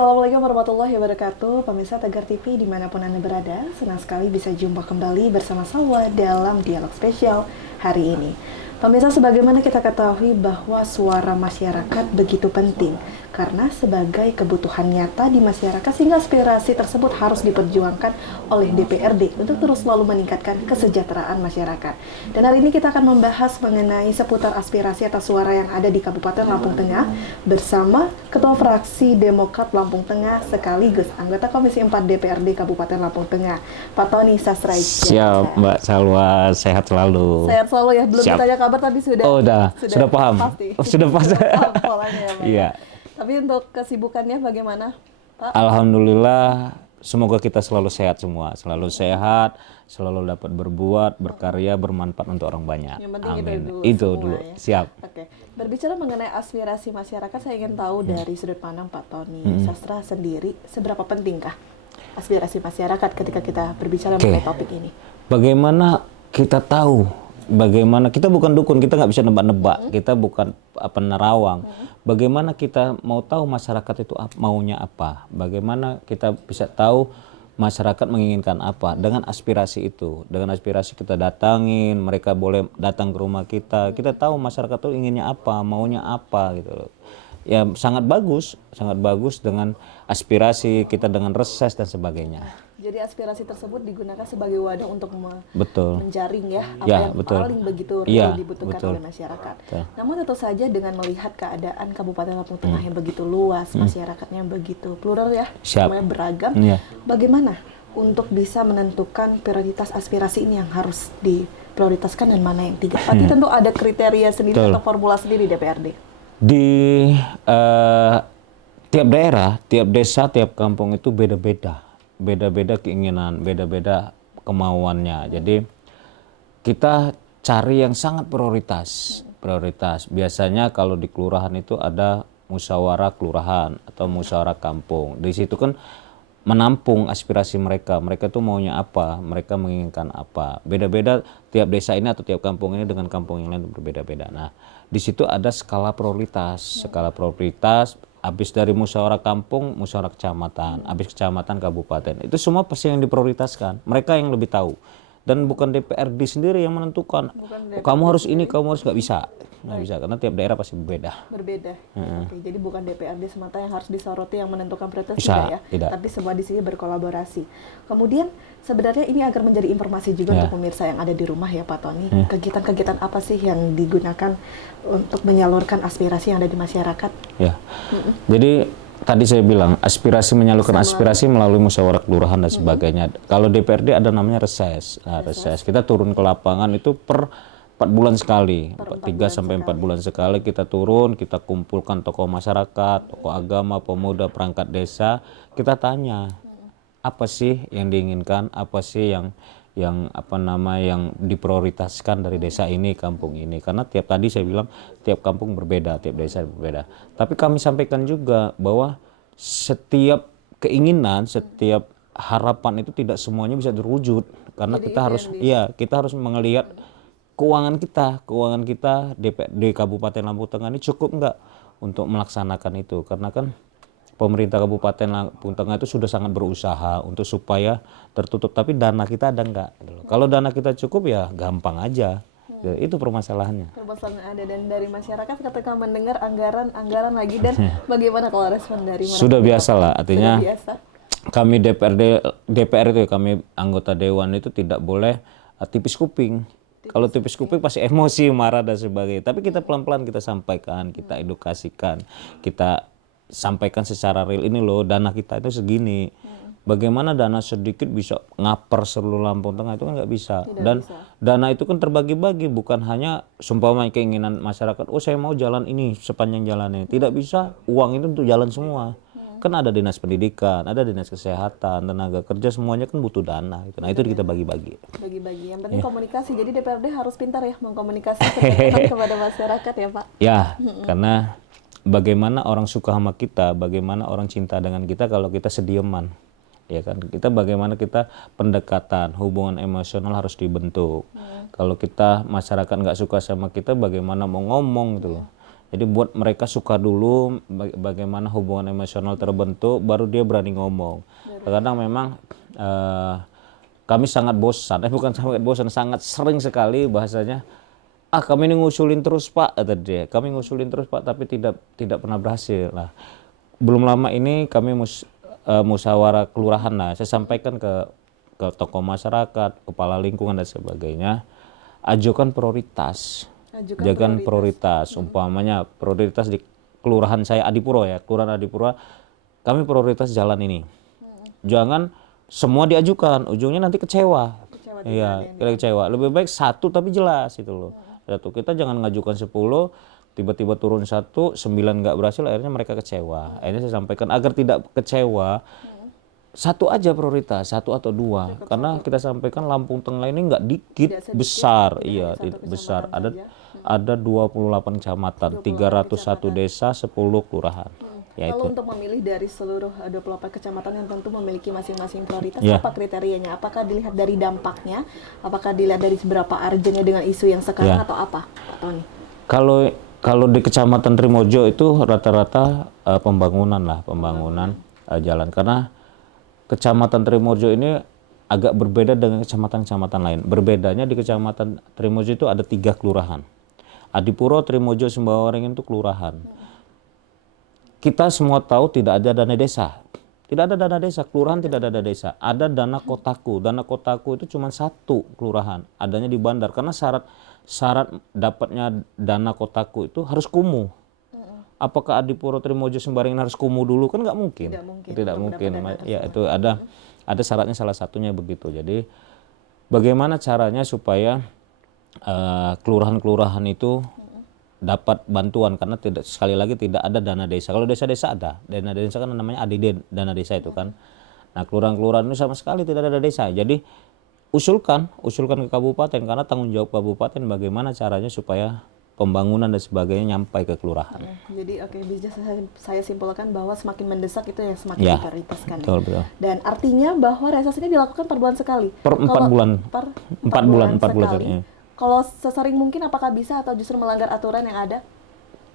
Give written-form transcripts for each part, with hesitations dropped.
Assalamualaikum warahmatullahi wabarakatuh. Pemirsa Tegar TV dimanapun Anda berada, senang sekali bisa jumpa kembali bersama Salwa dalam dialog spesial hari ini. Pemirsa, sebagaimana kita ketahui bahwa suara masyarakat begitu penting karena sebagai kebutuhan nyata di masyarakat sehingga aspirasi tersebut harus diperjuangkan oleh DPRD untuk terus selalu meningkatkan kesejahteraan masyarakat. Dan hari ini kita akan membahas mengenai seputar aspirasi atas suara yang ada di Kabupaten Lampung Tengah bersama Ketua Fraksi Demokrat Lampung Tengah sekaligus anggota Komisi 4 DPRD Kabupaten Lampung Tengah, Pak Tony Sasraija. Siap, Mbak Salwa, sehat selalu. Sehat selalu ya, belum Siap. ditanya kabar tapi sudah. Oh, sudah paham. Pasti. Oh, sudah pas. Paham polanya ya, Pak. Iya. Tapi untuk kesibukannya bagaimana, Pak? Alhamdulillah, semoga kita selalu sehat semua, selalu sehat, selalu dapat berbuat, berkarya, bermanfaat untuk orang banyak. Yang penting Amin. itu Itu dulu dulu. ya. Siap. Oke, berbicara mengenai aspirasi masyarakat, saya ingin tahu dari sudut pandang Pak Tony Sastra sendiri, seberapa pentingkah aspirasi masyarakat ketika kita berbicara mengenai topik ini? Bagaimana kita tahu? Bagaimana kita bukan dukun, kita nggak bisa nebak-nebak, kita bukan penerawang. Bagaimana kita mau tahu masyarakat itu maunya apa? Bagaimana kita bisa tahu masyarakat menginginkan apa dengan aspirasi itu? Dengan aspirasi kita datangin, mereka boleh datang ke rumah kita. Kita tahu masyarakat itu inginnya apa, maunya apa gitu loh. Ya sangat bagus dengan aspirasi kita, dengan reses dan sebagainya. Jadi aspirasi tersebut digunakan sebagai wadah untuk menjaring ya apa yang paling begitu real dibutuhkan oleh masyarakat. Namun tentu saja dengan melihat keadaan Kabupaten Lampung Tengah yang begitu luas, masyarakatnya yang begitu plural ya, semuanya beragam. Bagaimana untuk bisa menentukan prioritas aspirasi ini yang harus diprioritaskan dan mana yang tidak? Pasti tentu ada kriteria sendiri atau formula sendiri DPRD. Di tiap daerah, tiap desa, tiap kampung itu beda-beda keinginan, beda-beda kemauannya. Jadi kita cari yang sangat prioritas. Biasanya kalau di kelurahan itu ada musyawarah kelurahan atau musyawarah kampung. Di situ kan menampung aspirasi mereka. Mereka tuh maunya apa, mereka menginginkan apa. Beda-beda tiap desa ini atau tiap kampung ini dengan kampung yang lain berbeda-beda. Nah, di situ ada skala prioritas. Habis dari musyawarah kampung, musyawarah kecamatan, habis kecamatan, kabupaten. Itu semua pasti yang diprioritaskan. Mereka yang lebih tahu. Dan bukan DPRD sendiri yang menentukan. Kamu harus ini, kamu harus nggak bisa. Nggak bisa, karena tiap daerah pasti berbeda. Oke, jadi bukan DPRD semata yang harus disoroti yang menentukan prioritas tidak. Tapi semua di sini berkolaborasi. Kemudian sebenarnya ini agar menjadi informasi juga untuk pemirsa yang ada di rumah ya Pak Tony. Kegiatan-kegiatan apa sih yang digunakan untuk menyalurkan aspirasi yang ada di masyarakat? Jadi tadi saya bilang menyalurkan aspirasi melalui musyawarah kelurahan dan sebagainya. Kalau DPRD ada namanya reses. Nah, reses kita turun ke lapangan itu per 4 bulan sekali, 3-4 bulan sekali kita turun, kita kumpulkan tokoh masyarakat, tokoh agama, pemuda, perangkat desa, kita tanya apa sih yang diinginkan, apa sih yang diprioritaskan dari desa ini, kampung ini. Karena tadi saya bilang tiap kampung berbeda, tiap desa berbeda. Tapi kami sampaikan juga bahwa setiap keinginan, setiap harapan itu tidak semuanya bisa terwujud. Karena kita harus melihat keuangan kita di Kabupaten Lampung Tengah ini cukup enggak untuk melaksanakan itu. Karena kan pemerintah Kabupaten Lampung Tengah itu sudah sangat berusaha untuk supaya tertutup, tapi dana kita ada enggak? Kalau dana kita cukup ya gampang aja. Itu permasalahannya. Permasalahan ada, dan dari masyarakat ketika mendengar anggaran lagi, dan bagaimana kalau respon dari masyarakat? Sudah biasa lah, artinya kami DPR itu kami anggota dewan itu tidak boleh tipis kuping. Kalau tipis kuping pasti emosi, marah dan sebagainya. Tapi kita pelan-pelan kita sampaikan, kita edukasikan, kita sampaikan secara real, ini loh dana kita itu segini. Bagaimana dana sedikit bisa ngaper seluruh Lampung Tengah, itu kan nggak bisa. Dana itu kan terbagi-bagi, bukan hanya seumpama keinginan masyarakat, oh saya mau jalan ini sepanjang jalannya. Tidak bisa, uang itu untuk jalan semua. Kan ada dinas pendidikan, ada dinas kesehatan, tenaga kerja, semuanya kan butuh dana. Nah itu kita bagi-bagi. Yang penting komunikasi. Jadi DPRD harus pintar ya mengkomunikasikan kepada masyarakat ya Pak. Ya, karena bagaimana orang suka sama kita, bagaimana orang cinta dengan kita kalau kita sedieman. Ya kan, bagaimana kita pendekatan, hubungan emosional harus dibentuk. Kalau kita masyarakat nggak suka sama kita, bagaimana mau ngomong gitu loh. Jadi buat mereka suka dulu bagaimana hubungan emosional terbentuk, baru dia berani ngomong. Kadang memang kami sangat bosan, bukan sangat bosan, sangat sering sekali bahasanya, kami ini ngusulin terus Pak, kata dia. Kami ngusulin terus Pak, tapi tidak pernah berhasil. Nah, belum lama ini kami musyawarah kelurahan. Nah, saya sampaikan ke tokoh masyarakat, kepala lingkungan dan sebagainya, ajukan prioritas. Ajukan prioritas. Umpamanya prioritas di kelurahan saya Adipuro ya, kelurahan Adipuro, kami prioritas jalan ini. Jangan semua diajukan, ujungnya nanti kecewa. Iya, kecewa. Lebih baik satu tapi jelas itu loh. Satu, kita jangan ngajukan 10, tiba-tiba turun 1, 9 nggak berhasil, akhirnya mereka kecewa. Akhirnya saya sampaikan agar tidak kecewa, satu aja prioritas, 1 atau 2. Karena kita sampaikan Lampung Tengah ini nggak dikit, besar, iya, besar. Ada 28 kecamatan, 301 desa, 10 kelurahan. Kalau untuk memilih dari seluruh 28 kecamatan yang tentu memiliki masing-masing prioritas, Ya. apa kriterianya? Apakah dilihat dari dampaknya? Apakah dilihat dari seberapa urgentnya dengan isu yang sekarang Ya. atau apa, Tony? Kalau di Kecamatan Trimojo itu rata-rata pembangunan jalan. Karena Kecamatan Trimojo ini agak berbeda dengan kecamatan-kecamatan lain. Berbedanya di Kecamatan Trimojo itu ada 3 kelurahan. Adipuro, Trimojo, Sembawaringin itu kelurahan. Kita semua tahu tidak ada dana desa. Tidak ada dana desa, kelurahan tidak ada dana desa. Ada dana kotaku. Dana kotaku itu cuma 1 kelurahan, adanya di Bandar. Karena syarat dapatnya dana kotaku itu harus kumuh. Apakah Adipuro, Trimojo, Sembaringin harus kumuh dulu? Kan nggak mungkin. Tidak mungkin. Ya, itu ada syaratnya, salah satunya begitu. Jadi bagaimana caranya supaya kelurahan-kelurahan itu dapat bantuan, karena sekali lagi tidak ada dana desa. Kalau desa-desa ada dana desa, kan namanya ADD, dana desa itu kan. Nah, kelurahan-kelurahan itu sama sekali tidak ada desa. Jadi usulkan ke kabupaten, karena tanggung jawab kabupaten bagaimana caranya supaya pembangunan dan sebagainya nyampai ke kelurahan. Jadi bisa saya simpulkan bahwa semakin mendesak itu yang semakin Ya, diprioritaskan. betul. Dan artinya bahwa reses ini dilakukan per bulan sekali. Per 4 bulan. 4 bulan sekali. Kalau sesering mungkin, apakah bisa atau justru melanggar aturan yang ada?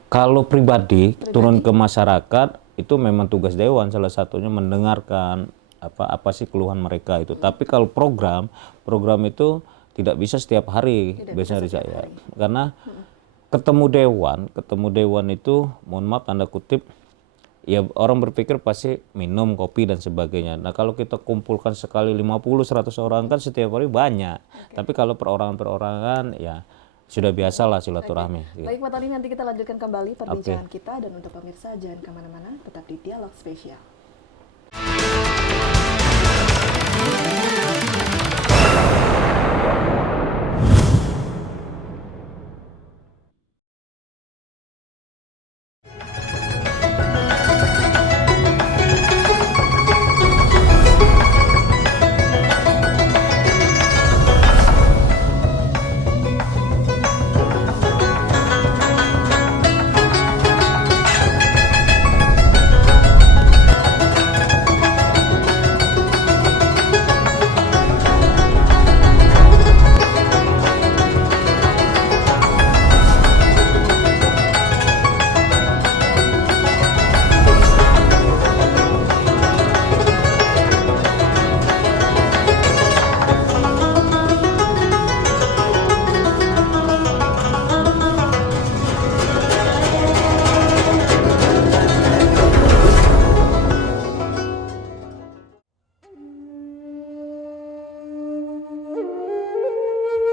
Kalau pribadi turun ke masyarakat itu memang tugas dewan, salah satunya mendengarkan apa sih keluhan mereka itu. Tapi kalau program itu tidak bisa setiap hari, biasanya dari saya. Karena ketemu dewan itu, mohon maaf tanda kutip, ya orang berpikir pasti minum kopi dan sebagainya. Nah, kalau kita kumpulkan sekali 50-100 orang kan setiap hari banyak. Tapi kalau perorangan ya sudah biasa lah silaturahmi. Baik Pak Tony, nanti kita lanjutkan kembali perbincangan kita. Dan untuk pemirsa jangan kemana-mana, tetap di Dialog Spesial.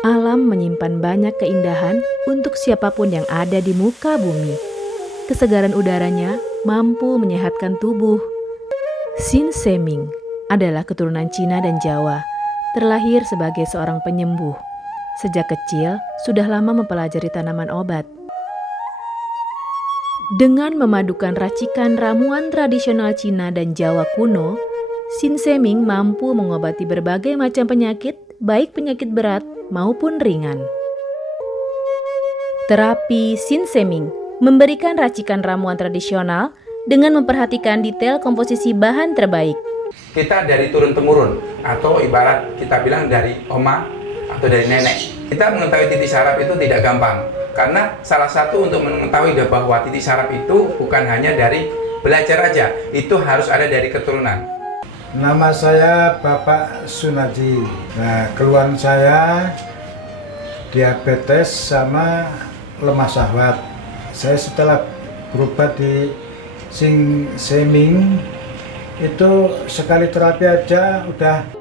Alam menyimpan banyak keindahan untuk siapapun yang ada di muka bumi. Kesegaran udaranya mampu menyehatkan tubuh. Sin Seming adalah keturunan Cina dan Jawa, terlahir sebagai seorang penyembuh. Sejak kecil, sudah lama mempelajari tanaman obat. Dengan memadukan racikan ramuan tradisional Cina dan Jawa kuno, Sin Seming mampu mengobati berbagai macam penyakit, baik penyakit berat maupun ringan. Terapi Sin Seming memberikan racikan ramuan tradisional dengan memperhatikan detail komposisi bahan terbaik. Kita dari turun-temurun, atau ibarat kita bilang dari oma atau dari nenek. Kita mengetahui titik saraf itu tidak gampang. Karena salah satu untuk mengetahui bahwa titik saraf itu bukan hanya dari belajar aja, itu harus ada dari keturunan. Nama saya Bapak Sunardi. Nah, keluhan saya diabetes sama lemah syahwat. Saya setelah berobat di Sing Seming itu sekali terapi aja udah.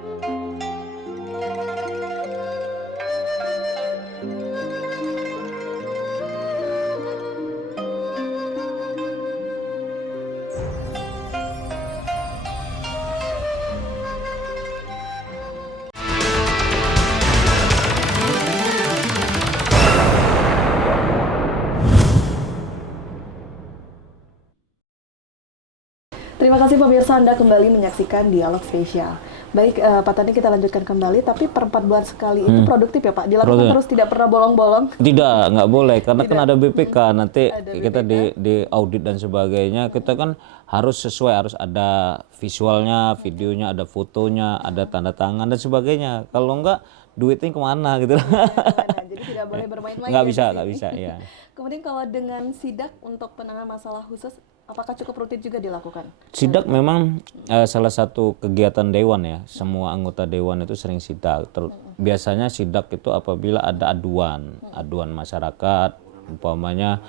Terima kasih pemirsa, Anda kembali menyaksikan Dialog Spesial. Baik, Pak Tani, kita lanjutkan kembali, tapi per 4 bulan sekali itu produktif ya Pak? Dilakukan terus, tidak pernah bolong-bolong? Tidak, nggak boleh, karena kan ada BPK, nanti Ada kita di audit dan sebagainya, kita kan harus sesuai, harus ada visualnya, videonya, ada fotonya, ada tanda tangan dan sebagainya. Kalau enggak, duitnya kemana gitu. Jadi tidak boleh bermain-main. Nggak ya bisa, di sini. nggak bisa, ya. Kemudian kalau dengan sidak untuk penanganan masalah khusus, apakah cukup rutin juga dilakukan? Sidak memang salah satu kegiatan dewan ya. Semua anggota dewan itu sering sidak. Biasanya sidak itu apabila ada aduan masyarakat, umpamanya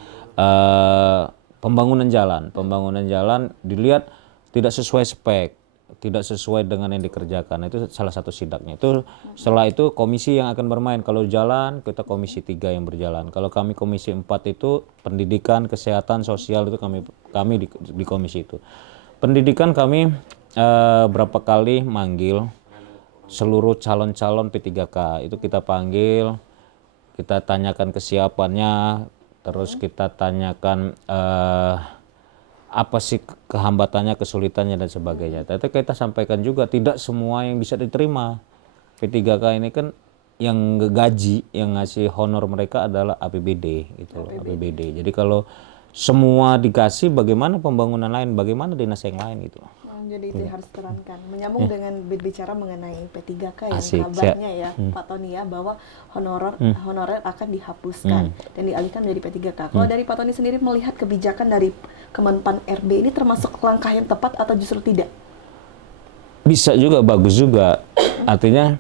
pembangunan jalan dilihat tidak sesuai spek, tidak sesuai dengan yang dikerjakan. Itu salah satu sidaknya. Itu setelah itu komisi yang akan bermain. Kalau jalan kita komisi 3 yang berjalan. Kalau kami komisi 4 itu pendidikan, kesehatan, sosial, itu kami di komisi itu. Pendidikan kami berapa kali manggil seluruh calon-calon P3K. Itu kita panggil, kita tanyakan kesiapannya, terus kita tanyakan apa sih kehambatannya, kesulitannya dan sebagainya. Tapi kita sampaikan juga tidak semua yang bisa diterima. P3K ini kan yang gaji, yang ngasih honor mereka adalah APBD gitu loh, APBD. Jadi kalau semua dikasih, bagaimana pembangunan lain, bagaimana dinas yang lain gitu. Jadi itu harus diterangkan. Menyambung dengan berbicara mengenai P3K yang Asik, kabarnya ya Pak Tony ya, bahwa honorer akan dihapuskan dan dialihkan menjadi P3K. Kalau dari Pak Tony sendiri melihat kebijakan dari Kemenpan RB ini termasuk langkah yang tepat atau justru tidak? Bisa juga, bagus juga. Artinya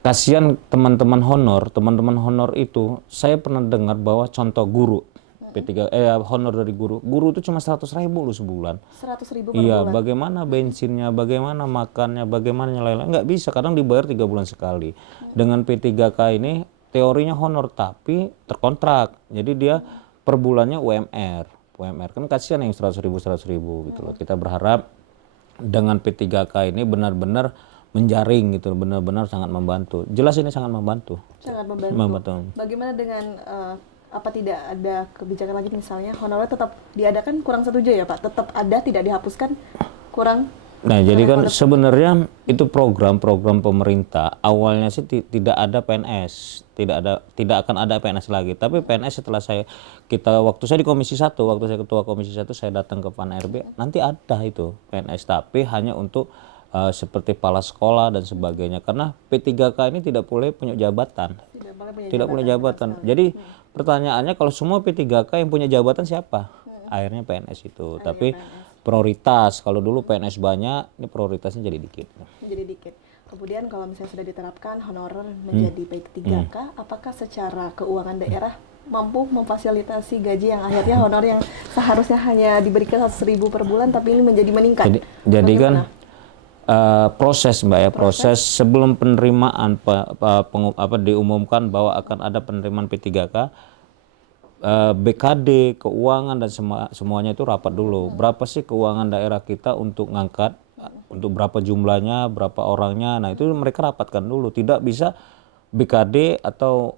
kasihan teman-teman honor itu, saya pernah dengar bahwa contoh guru P3 honor dari guru itu cuma 100.000 loh sebulan. 100.000 per Iya, bulan? bagaimana bensinnya, bagaimana makannya, bagaimana lain-lain, nggak bisa, kadang dibayar 3 bulan sekali. Dengan P3K ini teorinya honor tapi terkontrak, jadi dia per bulannya UMR kan kasihan yang 100.000 gitu loh. Kita berharap dengan P3K ini benar-benar menjaring gitu, benar-benar sangat membantu. Jelas ini sangat membantu. Sangat membantu. Bagaimana dengan apa tidak ada kebijakan lagi misalnya honorer tetap diadakan, kurang setuju ya Pak? Tetap ada, tidak dihapuskan, kurang? Nah, jadi kan sebenarnya itu program-program pemerintah awalnya sih tidak ada PNS, tidak akan ada PNS lagi. Tapi PNS setelah waktu saya di Komisi 1, waktu saya ketua Komisi 1, saya datang ke Pan RB, nanti ada itu PNS, tapi hanya untuk seperti kepala sekolah dan sebagainya. Karena P3K ini tidak boleh punya jabatan. Tidak punya jabatan. Jadi pertanyaannya, kalau semua P3K yang punya jabatan siapa? Akhirnya PNS itu. Tapi prioritas, kalau dulu PNS banyak, ini prioritasnya jadi dikit. Jadi dikit. Kemudian kalau misalnya sudah diterapkan honorer menjadi P3K, apakah secara keuangan daerah mampu memfasilitasi gaji yang akhirnya honor yang seharusnya hanya diberikan 100.000 per bulan, tapi ini menjadi meningkat? Jadi kan proses Mbak ya, proses sebelum penerimaan diumumkan bahwa akan ada penerimaan P3K, BKD, keuangan dan semuanya itu rapat dulu. Berapa sih keuangan daerah kita untuk ngangkat, untuk berapa jumlahnya, berapa orangnya. Nah, itu mereka rapatkan dulu. Tidak bisa BKD atau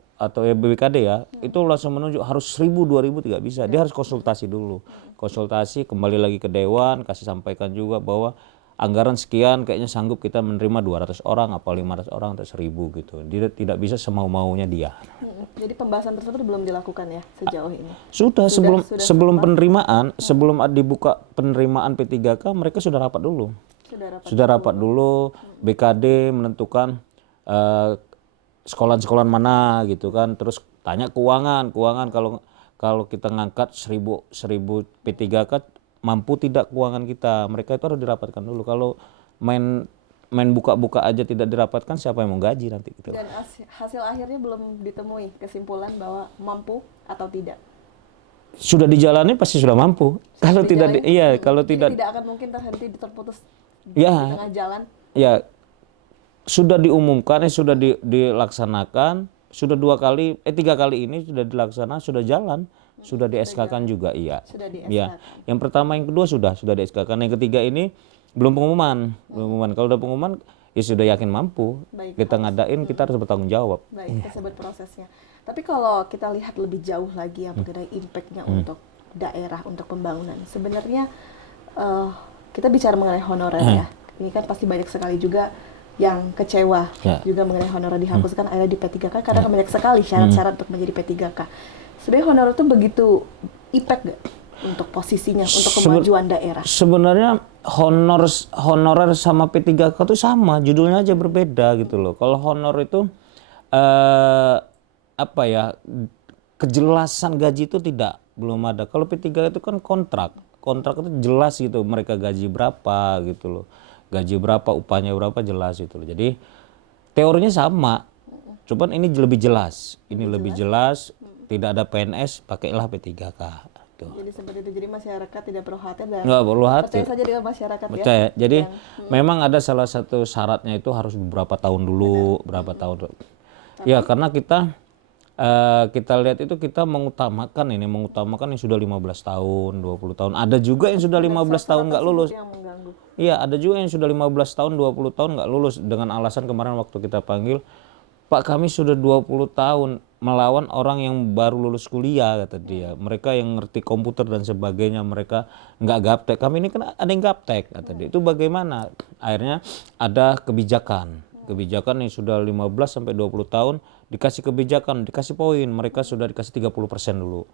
BKD ya, itu langsung menunjuk harus 1.000, 2.000, tidak bisa. Dia harus konsultasi dulu. Konsultasi, kembali lagi ke dewan, kasih sampaikan juga bahwa anggaran sekian kayaknya sanggup kita menerima 200 orang, apa 500 orang atau 1.000 gitu. Dia tidak bisa semau-maunya dia. Jadi pembahasan tersebut belum dilakukan ya sejauh ini? Sudah sebelum penerimaan, sebelum dibuka penerimaan P3K, mereka sudah rapat dulu. Sudah rapat dulu, BKD menentukan sekolah-sekolah mana gitu kan, terus tanya keuangan kalau kita ngangkat 1000 P3K mampu tidak keuangan kita, mereka itu harus dirapatkan dulu. Kalau main buka-buka aja tidak dirapatkan, siapa yang mau gaji nanti gitu. Dan hasil akhirnya belum ditemui kesimpulan bahwa mampu atau tidak. Sudah dijalani pasti sudah mampu. Kalau tidak kalau Jadi tidak tidak akan mungkin terputus Ya. di tengah jalan. ya sudah diumumkan, sudah dilaksanakan, sudah 3 kali ini sudah dilaksanakan, sudah jalan, sudah di SK-kan juga, iya. Sudah di Ya. SK-kan. Yang pertama, yang kedua sudah di SK-kan, yang ketiga ini belum pengumuman. Kalau udah pengumuman ya sudah yakin mampu. Baik, Kita ngadain, kita harus bertanggung jawab. Baik, tersebut prosesnya. Tapi kalau kita lihat lebih jauh lagi yang mengenai impact-nya untuk daerah, untuk pembangunan. Sebenarnya kita bicara mengenai honorer ya. Ini kan pasti banyak sekali juga yang kecewa juga mengenai honorer dihapuskan akhirnya di P3K karena banyak sekali syarat-syarat untuk menjadi P3K. Sebenarnya honorer itu begitu impact gak untuk posisinya, untuk kemajuan daerah? Sebenarnya honorer sama P3K itu sama, judulnya aja berbeda gitu loh. Kalau honor itu kejelasan gaji itu belum ada. Kalau P3K itu kan kontrak itu jelas gitu, mereka gaji berapa gitu loh, gaji berapa, upahnya berapa, jelas gitu loh. Jadi teorinya sama, cuman ini lebih jelas, lebih jelas. Tidak ada PNS, pakailah P3K. Tuh. Jadi seperti itu, jadi masyarakat tidak perlu khawatir dan nggak perlu khawatir. percaya saja dengan masyarakat Percaya. ya. Jadi memang ada salah satu syaratnya itu harus beberapa tahun dulu, berapa tahun. Ya karena kita lihat itu kita mengutamakan yang sudah 15 tahun, 20 tahun. Ada juga yang sudah 15 tahun nggak lulus. Iya, ada juga yang sudah 15 tahun, 20 tahun nggak lulus dengan alasan kemarin waktu kita panggil, Pak, kami sudah 20 tahun melawan orang yang baru lulus kuliah, kata dia. Mereka yang ngerti komputer dan sebagainya, mereka nggak gaptek. Kami ini kan ada yang gaptek, kata dia. Itu bagaimana? Akhirnya ada kebijakan yang sudah 15 sampai 20 tahun dikasih kebijakan, dikasih poin. Mereka sudah dikasih 30% dulu.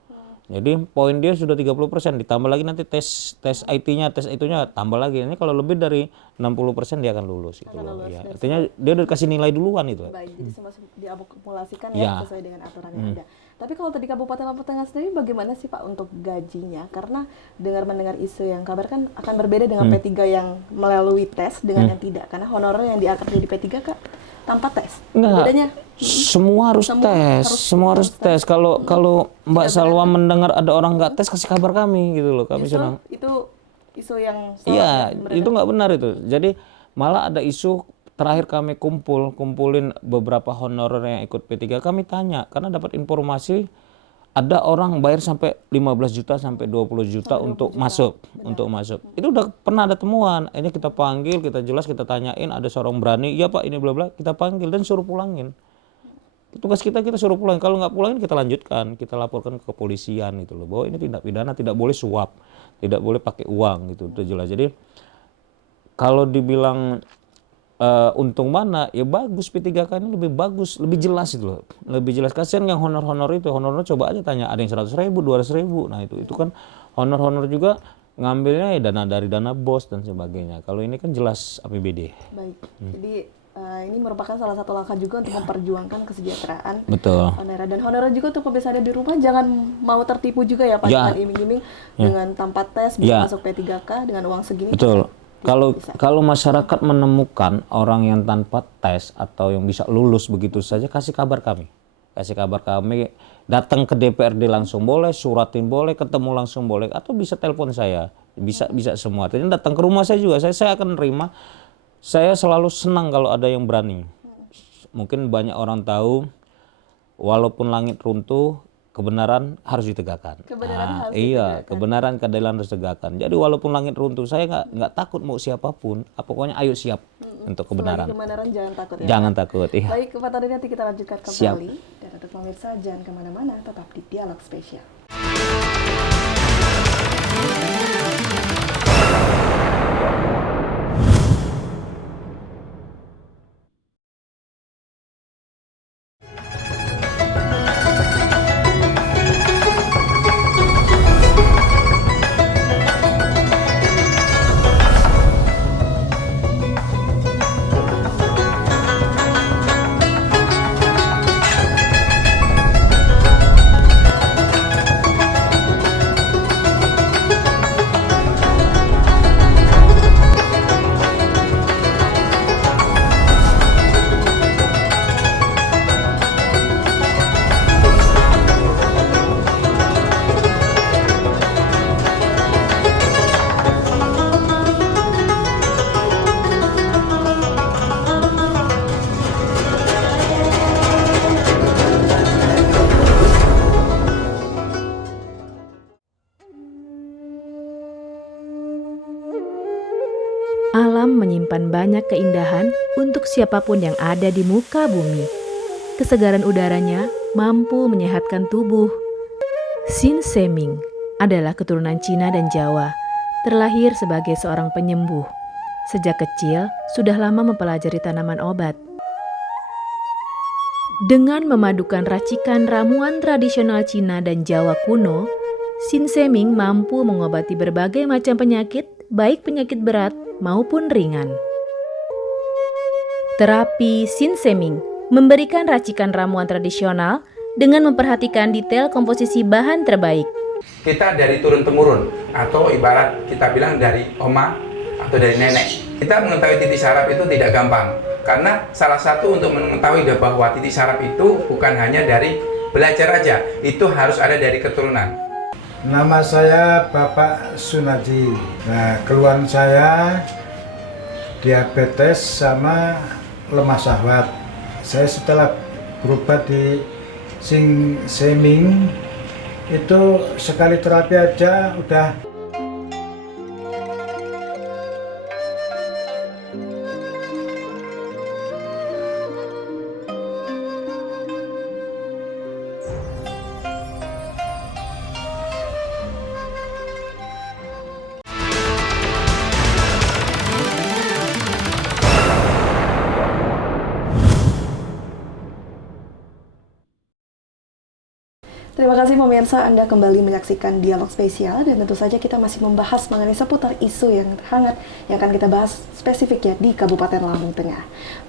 Jadi poin dia sudah 30%, ditambah lagi nanti tes IT-nya, tes itunya tambah lagi. Ini kalau lebih dari 60% dia akan lulus gitu loh. Ya, artinya dia udah dikasih nilai duluan itu. Baik, jadi semua diakumulasikan ya sesuai dengan aturan yang ada. Tapi kalau tadi Kabupaten Lampung Tengah sendiri bagaimana sih Pak untuk gajinya? Karena mendengar isu yang kabar kan akan berbeda dengan P3 yang melalui tes dengan yang tidak. Karena honorer yang diangkat jadi P3 Kak tanpa tes. Bedanya semua harus tes. Kalau Mbak Salwa mendengar ada orang nggak tes, kasih kabar kami gitu loh. Kami senang. Itu isu yang iya, itu nggak benar itu. Jadi malah ada isu terakhir kami kumpulin beberapa honorer yang ikut P3, kami tanya karena dapat informasi ada orang bayar sampai 15 juta sampai 20 juta untuk masuk. Itu udah pernah ada temuan. Ini kita panggil, kita jelas, kita tanyain, ada seorang berani, iya Pak ini bla bla, kita panggil dan suruh pulangin. Tugas kita suruh pulang. Kalau nggak pulangin kita lanjutkan, kita laporkan ke kepolisian gitu loh. Bahwa ini tindak pidana, tidak boleh suap, tidak boleh pakai uang gitu. Itu jelas. Jadi kalau dibilang untung mana, ya bagus P3K ini lebih bagus, lebih jelas itu loh. Lebih jelas. Kasihan yang honor itu, honornya coba aja tanya, ada yang 100.000, 200.000. Nah itu kan honor juga ngambilnya ya dana dari dana bos dan sebagainya. Kalau ini kan jelas APBD. Baik. Jadi ini merupakan salah satu langkah juga untuk memperjuangkan kesejahteraan honorer. Dan honorer juga untuk pemirsa ada di rumah jangan mau tertipu juga ya Pak, dengan iming-iming dengan tanpa tes bisa masuk P3K dengan uang segini. Betul. Kalau masyarakat menemukan orang yang tanpa tes atau yang bisa lulus begitu saja, kasih kabar kami. Datang ke DPRD langsung boleh, suratin boleh, ketemu langsung boleh, atau bisa telepon saya, bisa semua. Artinya datang ke rumah saya juga, saya akan nerima. Saya selalu senang kalau ada yang berani. Mungkin banyak orang tahu, walaupun langit runtuh, kebenaran harus ditegakkan. Kebenaran, keadilan harus ditegakkan. Jadi walaupun langit runtuh, saya nggak takut mau siapapun. Pokoknya ayo siap untuk kebenaran. Selagi kebenaran jangan takut ya. Jangan takut. Iya. Baik, Pak Tadi nanti kita lanjutkan kembali. Dan untuk pemirsa jangan kemana-mana, tetap di Dialog Spesial. menyimpan banyak keindahan untuk siapapun yang ada di muka bumi. Kesegaran udaranya mampu menyehatkan tubuh. Sin Seming adalah keturunan Cina dan Jawa, terlahir sebagai seorang penyembuh. Sejak kecil, sudah lama mempelajari tanaman obat. Dengan memadukan racikan ramuan tradisional Cina dan Jawa kuno, Sin Seming mampu mengobati berbagai macam penyakit, baik penyakit berat maupun ringan. Terapi Sin Seming memberikan racikan ramuan tradisional dengan memperhatikan detail komposisi bahan terbaik. Kita dari turun-temurun, atau ibarat kita bilang dari oma atau dari nenek. Kita mengetahui titik saraf itu tidak gampang, karena salah satu untuk mengetahui bahwa titik saraf itu bukan hanya dari belajar aja, itu harus ada dari keturunan. Nama saya Bapak Sunaji. Nah, keluhan saya diabetes sama lemah syahwat. Saya setelah berobat di Sin Seming itu sekali terapi aja udah Terima kasih pemirsa, Anda kembali menyaksikan Dialog Spesial dan tentu saja kita masih membahas mengenai seputar isu yang hangat yang akan kita bahas spesifiknya di Kabupaten Lampung Tengah.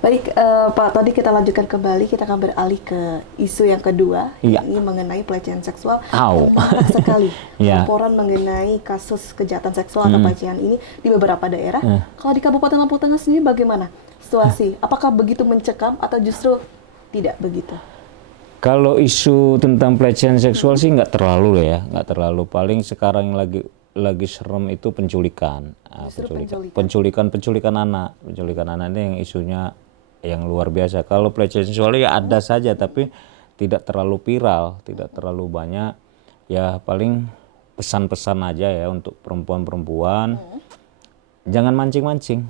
Baik Pak, tadi kita lanjutkan kembali, kita akan beralih ke isu yang kedua, yakni mengenai pelecehan seksual. Banyak sekali laporan mengenai kasus kejahatan seksual atau pelecehan ini di beberapa daerah. Kalau di Kabupaten Lampung Tengah sendiri bagaimana situasi? Apakah begitu mencekam atau justru tidak begitu? Kalau isu tentang pelecehan seksual sih nggak terlalu ya, nggak terlalu. Paling sekarang yang lagi serem itu penculikan, penculikan anak ini yang isunya yang luar biasa. Kalau pelecehan seksual ya ada saja, tapi tidak terlalu viral, tidak terlalu banyak. Ya paling pesan-pesan aja ya untuk perempuan-perempuan, jangan mancing-mancing.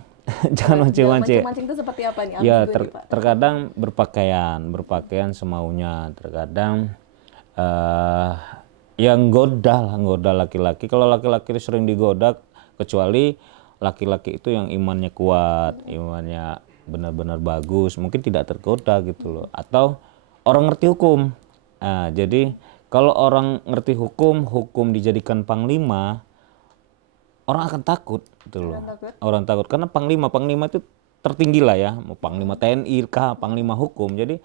Jangan mancing-mancing. Mancing-mancing itu seperti apa nih? Ya, terkadang berpakaian semaunya, terkadang yang goda laki-laki. Kalau laki-laki sering digoda, kecuali laki-laki itu yang imannya kuat, imannya benar-benar bagus, mungkin tidak tergoda gitu loh. Atau orang ngerti hukum. Nah, jadi kalau orang ngerti hukum dijadikan panglima, orang akan takut gitu loh. Orang takut karena panglima itu tertinggi lah ya, mau panglima TNI kah, panglima hukum. Jadi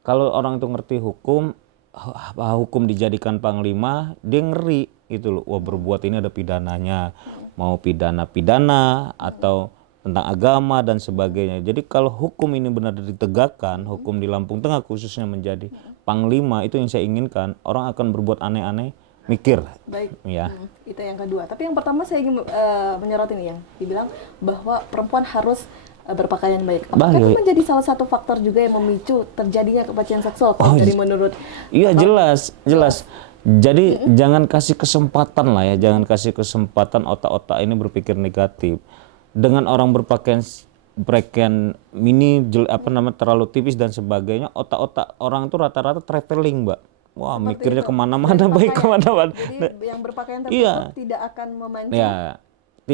kalau orang itu ngerti hukum dijadikan panglima, dia ngeri gitu loh. Wah, berbuat ini ada pidananya, mau pidana atau tentang agama dan sebagainya. Jadi kalau hukum ini benar ditegakkan, hukum di Lampung Tengah khususnya menjadi panglima, itu yang saya inginkan. Orang akan berbuat aneh-aneh mikir. Baik, ya. Itu yang kedua. Tapi yang pertama saya ingin menyoroti ini yang dibilang bahwa perempuan harus berpakaian baik. Apakah itu menjadi salah satu faktor juga yang memicu terjadinya pelecehan seksual dari menurut? Iya, jelas. Jadi jangan kasih kesempatan lah ya, jangan kasih kesempatan otak-otak ini berpikir negatif. Dengan orang berpakaian mini terlalu tipis dan sebagainya, otak-otak orang itu rata-rata traveling, Mbak. Wah, seperti mikirnya kemana-mana, baik kemana-mana. Jadi yang berpakaian tertutup tidak akan memancing. Ya,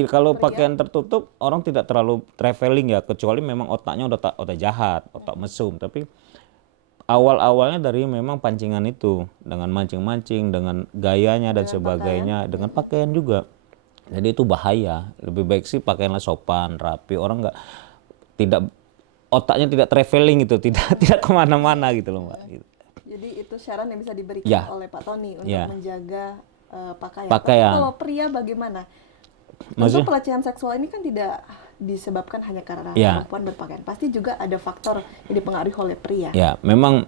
kalau pakaian tertutup orang tidak terlalu traveling ya, kecuali memang otaknya udah jahat, otak mesum. Tapi awal-awalnya dari memang pancingan itu, dengan mancing-mancing, dengan gayanya dan sebagainya, dengan pakaian juga. Jadi itu bahaya. Lebih baik sih pakaianlah sopan, rapi. Orang otaknya tidak traveling gitu, tidak kemana-mana gitu loh, Mbak. Gitu. Jadi itu syarat yang bisa diberikan oleh Pak Tony untuk menjaga pakaian. Tapi kalau pria bagaimana? Tentu pelecehan seksual ini kan tidak disebabkan hanya karena perempuan berpakaian. Pasti juga ada faktor yang dipengaruhi oleh pria. Ya, memang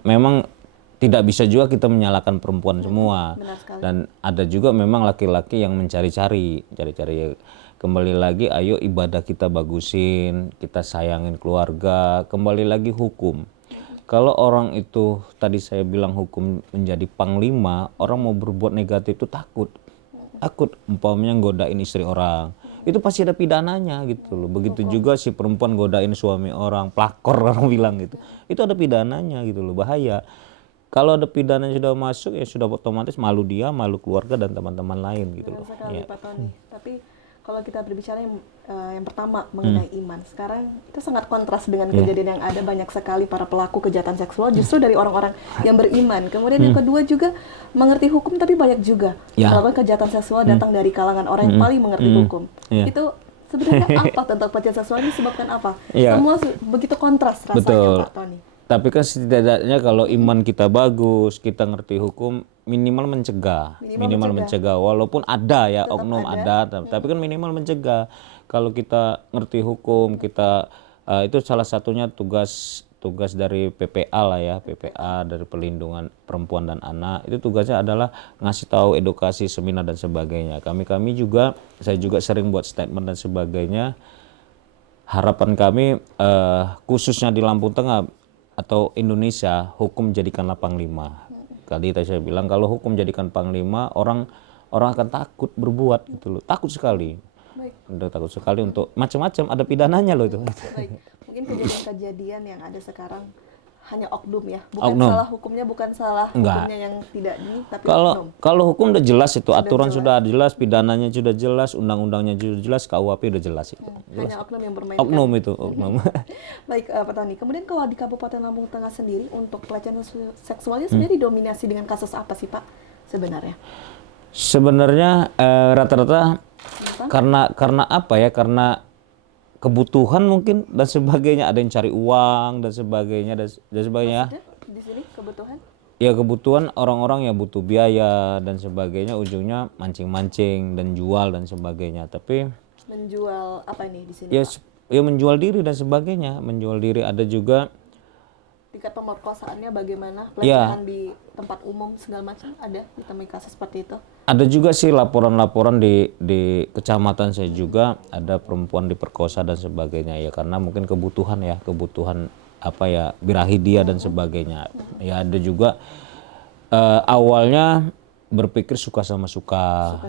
tidak bisa juga kita menyalahkan perempuan semua. Benar sekali. Dan ada juga memang laki-laki yang mencari-cari. Kembali lagi, ayo ibadah kita bagusin, kita sayangin keluarga, kembali lagi hukum. Kalau orang itu, tadi saya bilang hukum menjadi panglima, orang mau berbuat negatif itu takut. Umpamanya godain istri orang, itu pasti ada pidananya gitu loh. Begitu juga si perempuan godain suami orang, pelakor orang bilang gitu, itu ada pidananya gitu loh, bahaya. Kalau ada pidana sudah masuk ya sudah otomatis malu dia, malu keluarga dan teman-teman lain gitu Benar loh. sekali Iya. Pak Tony. Tapi kalau kita berbicara yang pertama mengenai iman, sekarang itu sangat kontras dengan kejadian yang ada, banyak sekali para pelaku kejahatan seksual justru dari orang-orang yang beriman. Kemudian yang kedua juga mengerti hukum, tapi banyak juga Ya. melakukan kejahatan seksual datang dari kalangan orang yang paling mengerti hukum. Iya. Itu sebenarnya apa tentang pelecehan seksual ini disebabkan apa? Iya. Semua begitu kontras rasanya Betul. Pak Tony. Tapi kan setidaknya kalau iman kita bagus, kita ngerti hukum, minimal mencegah. Minimal mencegah. Walaupun ada ya, oknum ada, tapi kan minimal mencegah. Kalau kita ngerti hukum, kita itu salah satunya tugas dari PPA lah ya, PPA dari Perlindungan Perempuan dan Anak. Itu tugasnya adalah ngasih tahu, edukasi, seminar dan sebagainya. Kami juga, saya juga sering buat statement dan sebagainya. Harapan kami khususnya di Lampung Tengah atau Indonesia, hukum jadikanlah panglima. Tadi saya bilang kalau hukum jadikan panglima, orang akan takut berbuat gitu loh. Takut sekali. Udah takut sekali untuk macam-macam, ada pidananya loh itu. Baik, mungkin kejadian-kejadian yang ada sekarang hanya oknum ya, bukan Oknum. salah hukumnya, bukan salah Enggak. hukumnya yang tidak tapi oknum. Kalau hukum udah jelas itu, aturan jelas. sudah jelas, pidananya sudah jelas, undang-undangnya sudah jelas, KUHP udah jelas itu. Hanya oknum yang bermain. Oknum itu, oknum. Baik, Pak Tony. Kemudian kalau di Kabupaten Lampung Tengah sendiri untuk pelecehan seksualnya sebenarnya didominasi dengan kasus apa sih Pak sebenarnya? Sebenarnya rata-rata karena apa ya? Karena kebutuhan mungkin dan sebagainya, ada yang cari uang dan sebagainya dan sebagainya. Ada di sini kebutuhan? Ya kebutuhan orang-orang yang butuh biaya dan sebagainya, ujungnya mancing-mancing dan jual dan sebagainya. Tapi Menjual apa ini di sini? ya Pak? ya menjual diri dan sebagainya, menjual diri. Ada juga Tingkat pemerkosaannya bagaimana? Ya. Pelecehan di tempat umum segala macam ada ditemui kasus seperti itu? ada juga sih laporan-laporan di kecamatan saya juga ada perempuan diperkosa dan sebagainya ya, karena mungkin kebutuhan apa ya, birahi dia dan sebagainya. Ya ada juga awalnya berpikir suka sama suka,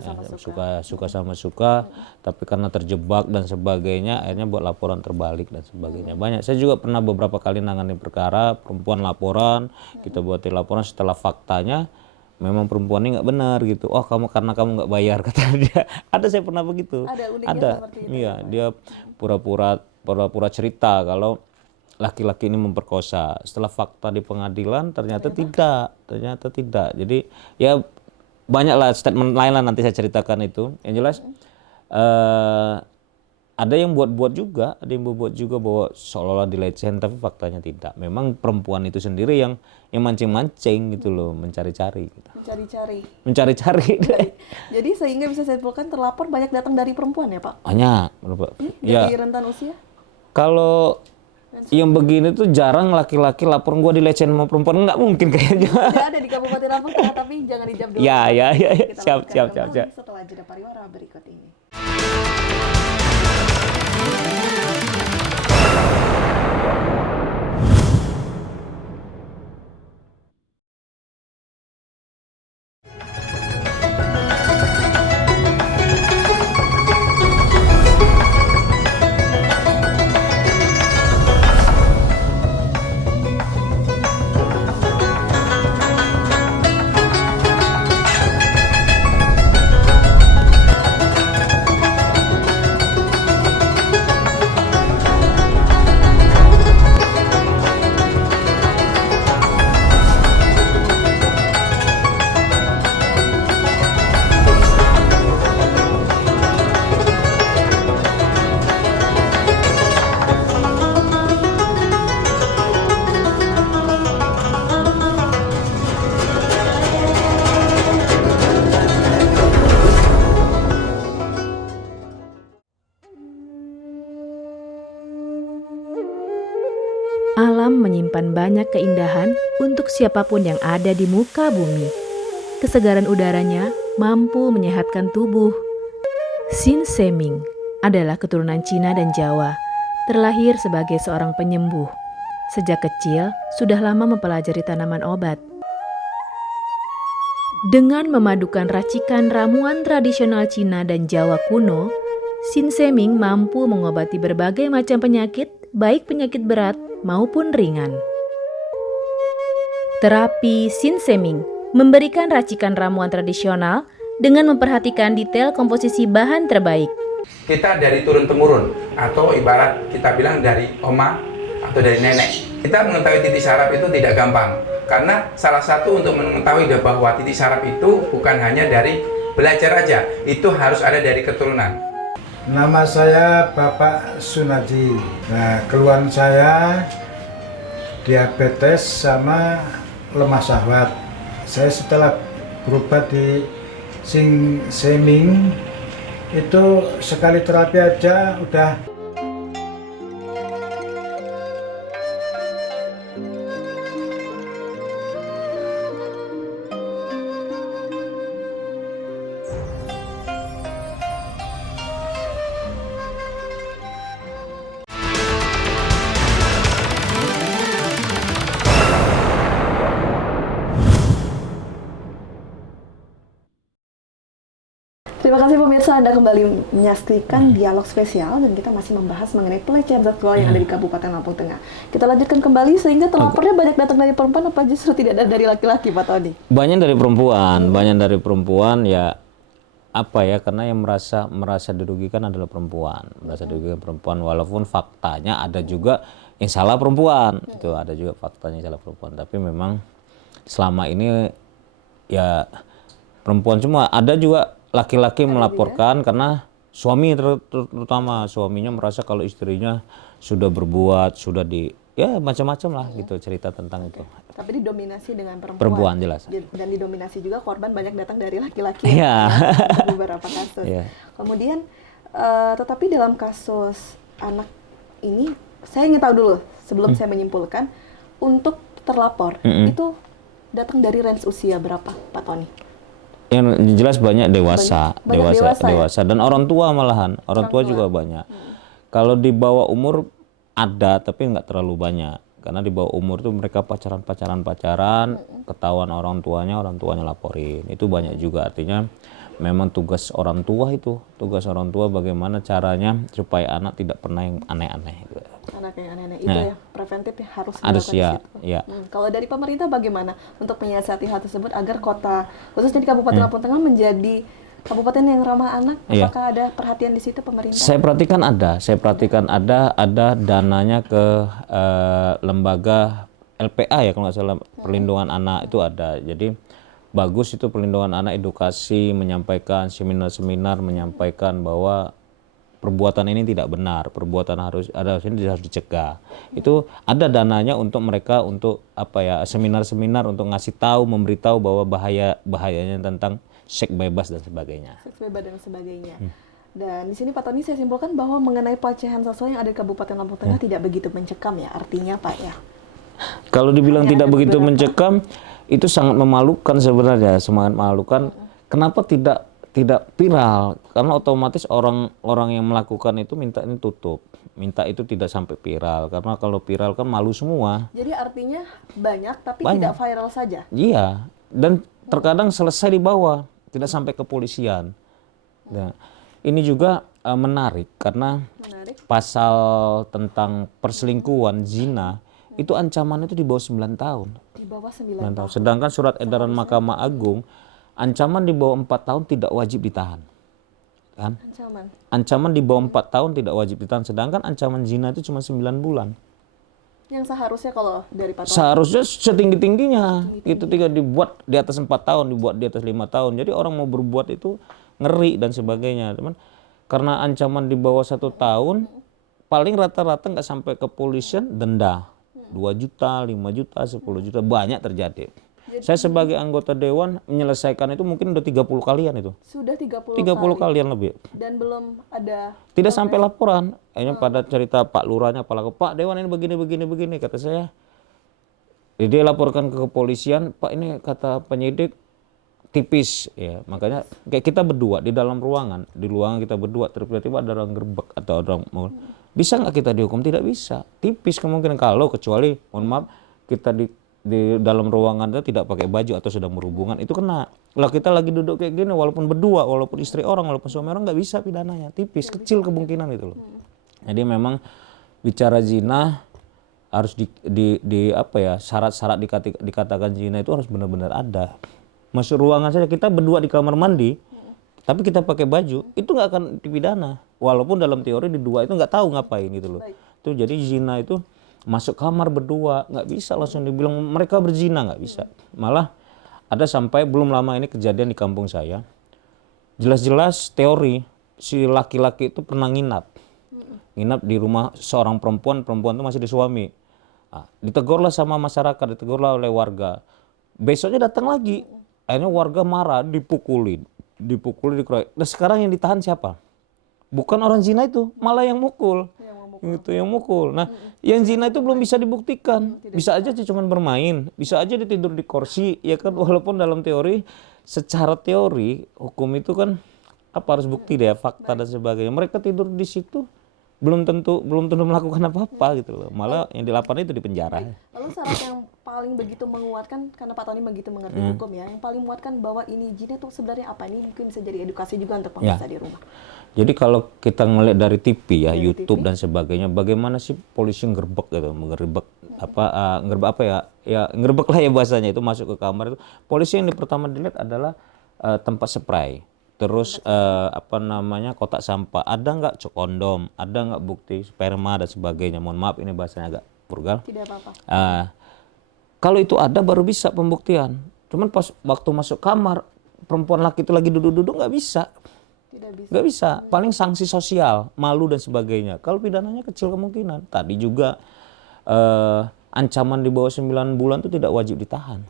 tapi karena terjebak dan sebagainya akhirnya buat laporan terbalik dan sebagainya. Banyak, saya juga pernah beberapa kali nangani perkara perempuan laporan, kita buatin laporan, setelah faktanya memang perempuan ini nggak benar gitu. Oh karena kamu nggak bayar, kata dia. Ada, saya pernah begitu. Ada uniknya seperti itu. Iya, dia pura-pura cerita kalau laki-laki ini memperkosa. Setelah fakta di pengadilan ternyata tidak. Jadi ya banyaklah statement lain lah, nanti saya ceritakan itu. Yang jelas ada yang buat-buat juga, bahwa seolah-olah dilecehin tapi faktanya tidak. Memang perempuan itu sendiri yang mancing-mancing gitu loh, mencari-cari. Gitu. Mencari-cari. Jadi sehingga bisa saya simpulkan terlapor banyak datang dari perempuan ya Pak? Banyak. Ya. Dari rentan usia? Kalau yang begini tuh jarang laki-laki lapor gua dilecehin sama perempuan, nggak mungkin kayaknya. Tidak ada di Kabupaten Lampung Tengah, tapi jangan dijawab dulu. Ya. Kita Siap. lanjutkan kembali setelah jeda pariwara berikut ini. Alam menyimpan banyak keindahan untuk siapapun yang ada di muka bumi. Kesegaran udaranya mampu menyehatkan tubuh. Sin Seming adalah keturunan Cina dan Jawa, terlahir sebagai seorang penyembuh. Sejak kecil, sudah lama mempelajari tanaman obat. Dengan memadukan racikan ramuan tradisional Cina dan Jawa kuno, Sinseming mampu mengobati berbagai macam penyakit, baik penyakit berat maupun ringan. Terapi Sinseming memberikan racikan ramuan tradisional dengan memperhatikan detail komposisi bahan terbaik. Kita dari turun-temurun, atau ibarat kita bilang dari oma atau dari nenek. Kita mengetahui titik saraf itu tidak gampang, karena salah satu untuk mengetahui bahwa titik saraf itu bukan hanya dari belajar aja, itu harus ada dari keturunan. Nama saya Bapak Sunaji. Nah, keluhan saya diabetes sama lemah syahwat. Saya setelah berobat di Sinseming itu sekali terapi aja udah. Terima kasih pemirsa, Anda kembali menyaksikan dialog spesial dan kita masih membahas mengenai pelecehan seksual yang ada di Kabupaten Lampung Tengah. Kita lanjutkan kembali, sehingga terlapornya banyak datang dari perempuan apa justru tidak ada dari laki-laki, Pak Tony? Banyak dari perempuan ya, apa ya, karena yang merasa dirugikan adalah perempuan, walaupun faktanya ada juga yang salah perempuan, itu ada juga faktanya yang salah perempuan, tapi memang selama ini ya perempuan semua. Ada juga laki-laki melaporkan karena suami terutama suaminya merasa kalau istrinya sudah berbuat, sudah ya macam-macam lah gitu cerita tentang itu. Tapi didominasi dengan perempuan. Perempuan jelas. Dan didominasi juga korban banyak datang dari laki-laki. Iya. Beberapa kasus. Iya. Kemudian tetapi dalam kasus anak ini saya ingin tahu dulu sebelum saya menyimpulkan, untuk terlapor itu datang dari range usia berapa, Pak Tony? Yang jelas banyak dewasa, dewasa ya? Dan orang tua malahan, orang tua juga banyak. Kalau di bawah umur ada, tapi nggak terlalu banyak. Karena di bawah umur tuh mereka pacaran, ketahuan orang tuanya laporin. Itu banyak juga, artinya memang tugas orang tua bagaimana caranya supaya anak tidak pernah yang aneh-aneh. Anak yang aneh-aneh itu ya preventif ya, harus dilakukan. Ya. Kalau dari pemerintah bagaimana untuk menyiasati hal tersebut agar kota, khususnya di Kabupaten Lampung Tengah, menjadi kabupaten yang ramah anak? Apakah ada perhatian di situ pemerintah? Saya perhatikan ada dananya ke lembaga LPA ya kalau nggak salah, perlindungan anak itu ada. Jadi bagus itu perlindungan anak, edukasi, menyampaikan seminar-seminar, menyampaikan bahwa perbuatan ini tidak benar, perbuatan harus dicegah. Itu ada dananya untuk mereka, untuk apa ya, seminar-seminar untuk ngasih tahu, memberitahu bahwa bahayanya tentang seks bebas dan sebagainya. Seks bebas dan sebagainya. Dan di sini Pak Tony, saya simpulkan bahwa mengenai pelecehan seksual yang ada di Kabupaten Lampung Tengah tidak begitu mencekam ya, artinya Pak ya. Kalau dibilang tidak begitu mencekam, itu sangat memalukan sebenarnya, sangat memalukan. Kenapa tidak viral? Karena otomatis orang yang melakukan itu minta ini tutup, minta itu tidak sampai viral. Karena kalau viral kan malu semua. Jadi artinya banyak tapi tidak viral saja. Iya, dan terkadang selesai di bawah, tidak sampai ke polisian. Nah, ini juga menarik karena pasal tentang perselingkuhan, zina, itu ancamannya itu di bawah 9 tahun. Di bawah 9 tahun. Sedangkan surat edaran Mahkamah Agung, ancaman di bawah 4 tahun tidak wajib ditahan. Kan? Ancaman di bawah 4 tahun tidak wajib ditahan, sedangkan ancaman zina itu cuma 9 bulan. Yang seharusnya kalau dari Pak Tony? Seharusnya setinggi-tingginya. Itu tidak dibuat di atas 4 tahun, dibuat di atas 5 tahun. Jadi orang mau berbuat itu ngeri dan sebagainya. Teman, karena ancaman di bawah 1 tahun, paling rata-rata nggak sampai ke polisian, denda. 2 juta, 5 juta, 10 juta, banyak terjadi. Jadi, saya sebagai anggota dewan menyelesaikan itu mungkin udah 30 kalian itu. Sudah 30 kalian lebih. Dan belum ada... Tidak sampai laporan. Akhirnya pada cerita Pak Lurahnya, Pak Dewan ini begini, kata saya. Jadi dia laporkan ke kepolisian, Pak ini kata penyidik tipis. Ya, makanya kayak kita berdua di dalam ruangan, kita berdua, tiba-tiba ada orang gerbek atau orang mau... Bisa nggak kita dihukum? Tidak bisa. Tipis kemungkinan, kecuali mohon maaf kita di dalam ruangan itu tidak pakai baju atau sedang berhubungan itu kena. Lah kita lagi duduk kayak gini walaupun berdua, walaupun istri orang, walaupun suami orang nggak bisa pidananya, tipis, kecil kemungkinan itu loh. Jadi memang bicara zina harus di apa ya, syarat-syarat dikatakan zina itu harus benar-benar ada. Masuk ruangan saja kita berdua di kamar mandi, tapi kita pakai baju, itu nggak akan dipidana. Walaupun dalam teori di dua itu nggak tahu ngapain gitu loh. Itu jadi zina itu masuk kamar berdua nggak bisa langsung dibilang mereka berzina, nggak bisa. Malah ada sampai belum lama ini kejadian di kampung saya, jelas-jelas teori si laki-laki itu pernah nginap di rumah seorang perempuan itu masih di suami. Nah, ditegurlah sama masyarakat, ditegurlah oleh warga. Besoknya datang lagi, akhirnya warga marah, dipukuli dikeroyok. Dan sekarang yang ditahan siapa? Bukan orang zina itu, malah yang mukul. Gitu, yang mukul. Nah, yang zina itu belum bisa dibuktikan. Bisa aja cuma bermain, bisa aja dia tidur di kursi, ya kan, walaupun dalam teori, secara teori hukum itu kan harus bukti deh, fakta dan sebagainya. Mereka tidur di situ belum tentu melakukan apa-apa gitu loh. Malah yang dilaporkan itu di penjara. Lalu syarat yang paling begitu menguatkan, karena Pak Tony begitu mengerti hukum ya, yang paling menguatkan bahwa ini zina itu sebenarnya apa? Ini mungkin bisa jadi edukasi juga untuk pemirsa di rumah. Jadi kalau kita ngeliat dari TV ya, dari YouTube dan sebagainya, bagaimana sih polisi ngerebek gitu, ngerebek lah ya bahasanya, itu masuk ke kamar itu. Polisi yang pertama dilihat adalah tempat spray, terus kotak sampah, ada nggak kondom, ada nggak bukti sperma dan sebagainya. Mohon maaf ini bahasanya agak vulgar. Tidak apa-apa. Kalau itu ada baru bisa pembuktian. Cuman pas waktu masuk kamar, perempuan laki itu lagi duduk-duduk nggak bisa. Nggak bisa. Paling sanksi sosial, malu dan sebagainya. Kalau pidananya kecil kemungkinan. Tadi juga ancaman di bawah 9 bulan itu tidak wajib ditahan.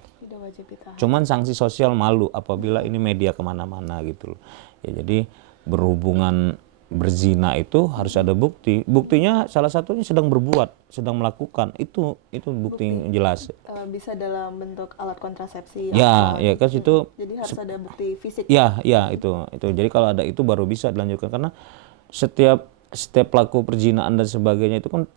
Cuman sanksi sosial malu apabila ini media kemana-mana gitu loh. Ya, jadi berhubungan berzina itu harus ada bukti. Buktinya salah satunya sedang berbuat, sedang melakukan. Itu bukti yang jelas. Bisa dalam bentuk alat kontrasepsi. Ya kan itu. Jadi harus ada bukti fisik. Ya itu. Jadi kalau ada itu baru bisa dilanjutkan, karena setiap pelaku perzinaan dan sebagainya itu kan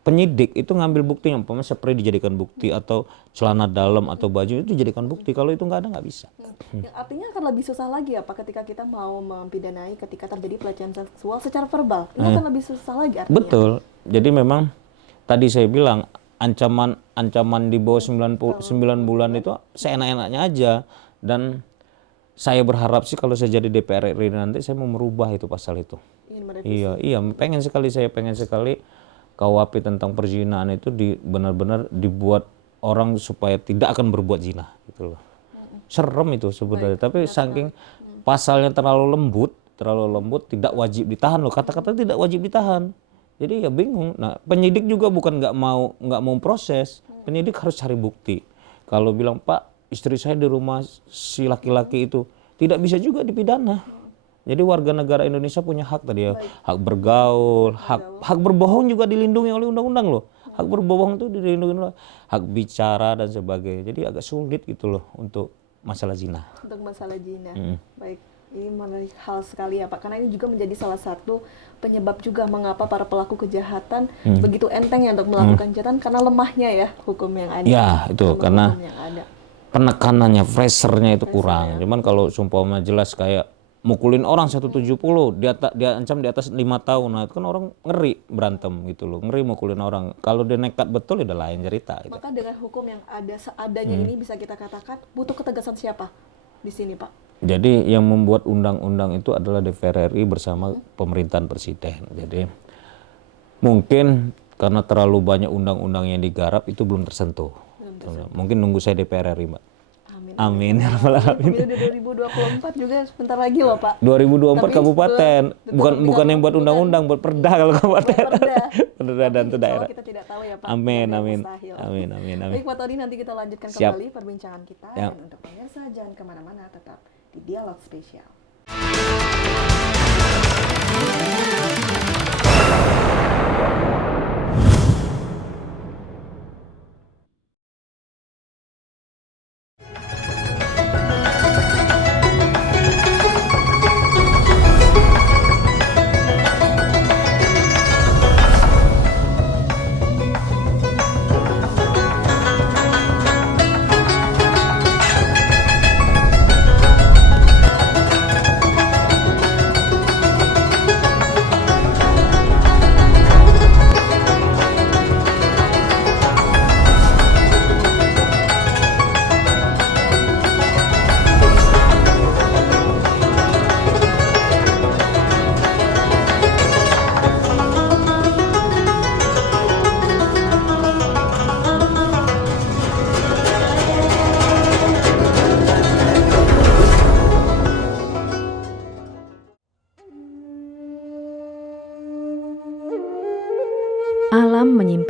penyidik itu ngambil bukti, yang umpamanya spray dijadikan bukti atau celana dalam atau baju itu dijadikan bukti. Kalau itu nggak ada, nggak bisa. Yang artinya akan lebih susah lagi ya Pak, ketika kita mau mempidanai ketika terjadi pelecehan seksual secara verbal. Ini akan lebih susah lagi artinya. Betul. Jadi memang tadi saya bilang ancaman di bawah 9 bulan itu seenak-enaknya aja. Dan saya berharap sih kalau saya jadi DPR RI nanti saya mau merubah itu pasal itu. Iya, pengen sekali KUHP tentang perzinahan itu benar-benar dibuat orang supaya tidak akan berbuat zina gitu loh. Serem itu sebenarnya, tapi saking pasalnya terlalu lembut tidak wajib ditahan loh. Kata-kata tidak wajib ditahan. Jadi ya bingung. Nah, penyidik juga bukan nggak mau proses. Penyidik harus cari bukti. Kalau bilang, "Pak, istri saya di rumah si laki-laki itu," tidak bisa juga dipidana. Jadi warga negara Indonesia punya hak tadi ya, hak bergaul, hak berbohong juga dilindungi oleh undang-undang loh. Hak berbohong itu dilindungi oleh hak bicara dan sebagainya. Jadi agak sulit gitu loh untuk masalah zina. Untuk masalah zina. Baik, ini menarik hal sekali ya Pak, karena ini juga menjadi salah satu penyebab juga mengapa para pelaku kejahatan begitu enteng ya untuk melakukan kejahatan, karena lemahnya ya hukum yang ada. Ya, itu karena penekanannya, pressernya itu kurang. Cuman kalau sumpahnya jelas kayak mukulin orang 170, dia ancam di atas 5 tahun. Nah, itu kan orang ngeri berantem gitu loh, ngeri mukulin orang. Kalau dia nekat betul udah lain cerita gitu. Maka dengan hukum yang ada seadanya ini bisa kita katakan butuh ketegasan siapa di sini Pak? Jadi yang membuat undang-undang itu adalah DPR RI bersama pemerintahan presiden. Jadi mungkin karena terlalu banyak undang-undang yang digarap itu belum tersentuh. Mungkin nunggu saya DPR RI, Mbak. Amin. Pemilu 2024 juga sebentar lagi loh Pak. 2024 tapi kabupaten, bukan yang buat undang-undang, buat perda kalau kabupaten. Perda dan itu daerah. Kita tidak tahu ya Pak. Amin. Baik Pak Tony, nanti kita lanjutkan kembali perbincangan kita. Dan untuk pemirsa jangan kemana-mana, tetap di Dialog Spesial.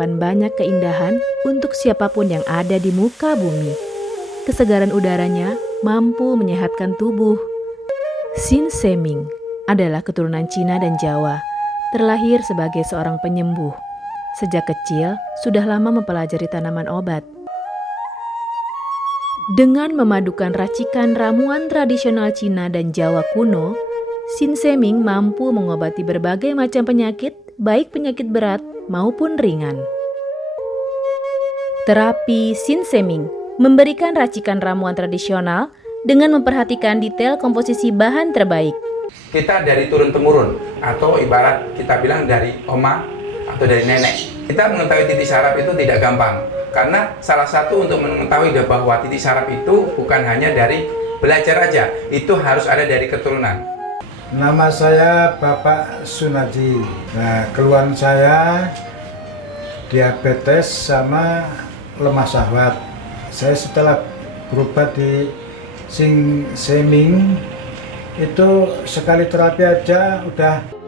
menyimpan banyak keindahan untuk siapapun yang ada di muka bumi. Kesegaran udaranya mampu menyehatkan tubuh. Sin Seming adalah keturunan Cina dan Jawa, terlahir sebagai seorang penyembuh. Sejak kecil, sudah lama mempelajari tanaman obat. Dengan memadukan racikan ramuan tradisional Cina dan Jawa kuno, Sin Seming mampu mengobati berbagai macam penyakit, baik penyakit berat maupun ringan. Terapi Sin Seming memberikan racikan ramuan tradisional dengan memperhatikan detail komposisi bahan terbaik. Kita dari turun-temurun, atau ibarat kita bilang dari oma atau dari nenek. Kita mengetahui titik saraf itu tidak gampang, karena salah satu untuk mengetahui bahwa titik saraf itu bukan hanya dari belajar aja, itu harus ada dari keturunan. Nama saya Bapak Sunardi. Nah, keluhan saya diabetes sama lemah syahwat. Saya setelah berobat di Sin Seming itu sekali terapi aja udah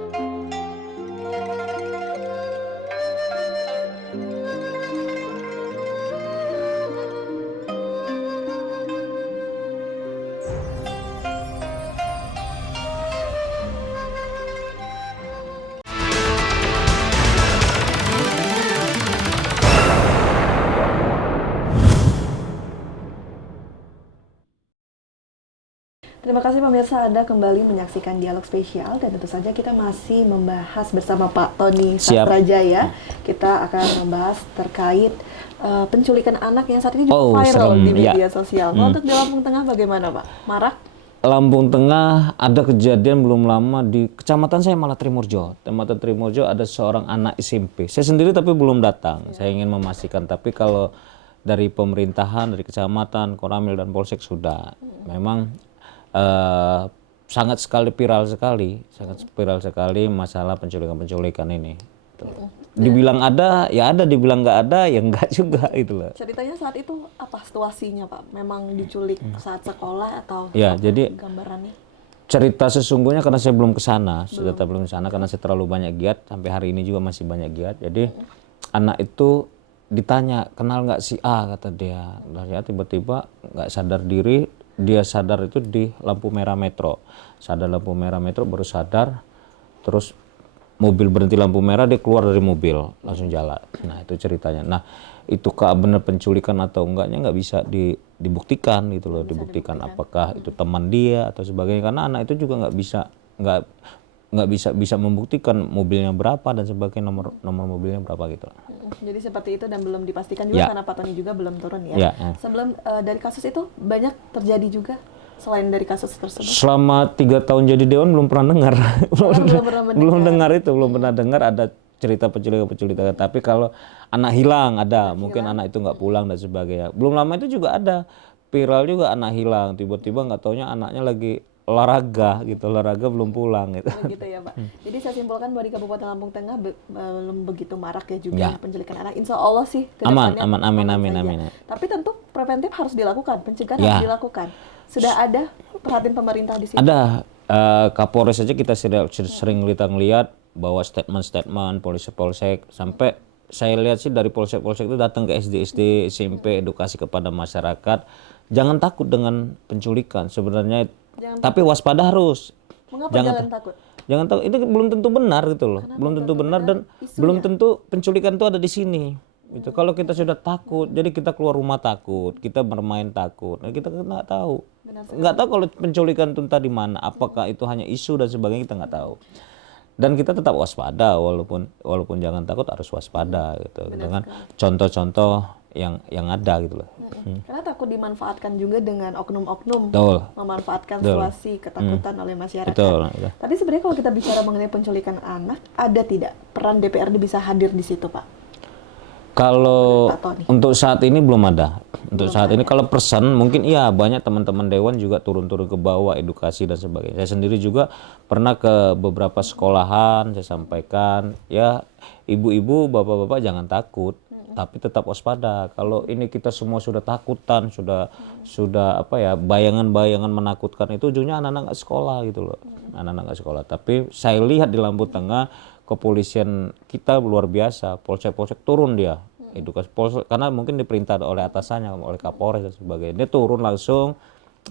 Terima kasih pemirsa, Anda kembali menyaksikan Dialog Spesial dan tentu saja kita masih membahas bersama Pak Tony Siap. Sastrajaya. Kita akan membahas terkait penculikan anak yang saat ini juga viral serem, di media ya. sosial. Kalau untuk di Lampung Tengah bagaimana Pak? Marak? Lampung Tengah ada kejadian belum lama di kecamatan saya malah Trimurjo. Kecamatan Trimurjo ada seorang anak SMP. Saya sendiri tapi belum datang. Saya ingin memastikan, tapi kalau dari pemerintahan, dari kecamatan, Koramil dan Polsek sudah. Memang sangat viral sekali masalah penculikan ini. Dibilang ada, ya ada. Dibilang nggak ada, ya nggak juga itu loh. Ceritanya saat itu apa situasinya Pak? Memang diculik saat sekolah atau Ya, jadi gambarannya? cerita sesungguhnya karena saya belum ke sana, karena saya terlalu banyak giat, sampai hari ini juga masih banyak giat. Jadi anak itu ditanya, kenal nggak si A, kata dia. Nah, ya tiba-tiba nggak sadar diri, dia sadar itu di lampu merah metro. Sadar lampu merah metro, baru sadar, terus mobil berhenti lampu merah, dia keluar dari mobil, langsung jalan. Nah itu ceritanya. Nah itu benar penculikan atau enggaknya nggak bisa dibuktikan gitu loh, dibuktikan apakah itu teman dia atau sebagainya, karena anak itu juga nggak bisa membuktikan mobilnya berapa dan sebagainya, nomor mobilnya berapa gitu. Jadi seperti itu dan belum dipastikan juga karena Pak Tony juga belum turun ya. Sebelum dari kasus itu banyak terjadi juga selain dari kasus tersebut. Selama 3 tahun jadi dewan belum pernah dengar. belum pernah dengar ada cerita penculikan. Tapi kalau anak hilang ada, mungkin anak itu nggak pulang dan sebagainya. Belum lama itu juga ada viral juga anak hilang, tiba-tiba nggak taunya anaknya lagi olahraga belum pulang gitu. Begitu ya Pak. Jadi saya simpulkan bahwa di Kabupaten Lampung Tengah belum begitu marak ya juga penculikan anak. Insya Allah sih kedepannya amin. Tapi tentu preventif harus dilakukan, pencegahan harus dilakukan. Sudah ada perhatian pemerintah di sini? Ada. Kapolres saja kita sering lihat bahwa statement polsek, sampai saya lihat sih dari polsek itu datang ke SD, SMP, edukasi kepada masyarakat. Jangan takut dengan penculikan sebenarnya. Tapi waspada harus. Mengapa jangan takut? Jangan takut. Itu belum tentu benar gitu loh. Belum tentu benar dan belum tentu penculikan itu ada di sini. Gitu. Kalau kita sudah takut, jadi kita keluar rumah takut, kita bermain takut. Nah, kita nggak tahu. Nggak tahu kalau penculikan itu entah di mana. Apakah itu hanya isu dan sebagainya, kita nggak tahu. Dan kita tetap waspada, walaupun jangan takut, harus waspada gitu. Dengan contoh-contoh yang ada gitu loh. Karena takut dimanfaatkan juga dengan oknum-oknum, memanfaatkan situasi ketakutan oleh masyarakat. Tapi sebenarnya kalau kita bicara mengenai penculikan anak, ada tidak peran DPRD bisa hadir di situ Pak? Kalau untuk saat ini belum ada. Ini kalau persen mungkin iya, banyak teman-teman dewan juga turun-turun ke bawah, edukasi dan sebagainya. Saya sendiri juga pernah ke beberapa sekolahan, saya sampaikan ya ibu-ibu, bapak-bapak jangan takut, tapi tetap waspada. Kalau ini kita semua sudah takutan, sudah apa ya, bayangan-bayangan menakutkan, itu ujungnya anak-anak nggak sekolah gitu loh. Anak-anak nggak sekolah. Tapi saya lihat di Lampung Tengah kepolisian kita luar biasa, polsek-polsek turun dia edukasi polsek, karena mungkin diperintah oleh atasannya, oleh Kapolres dan sebagainya. Dia turun langsung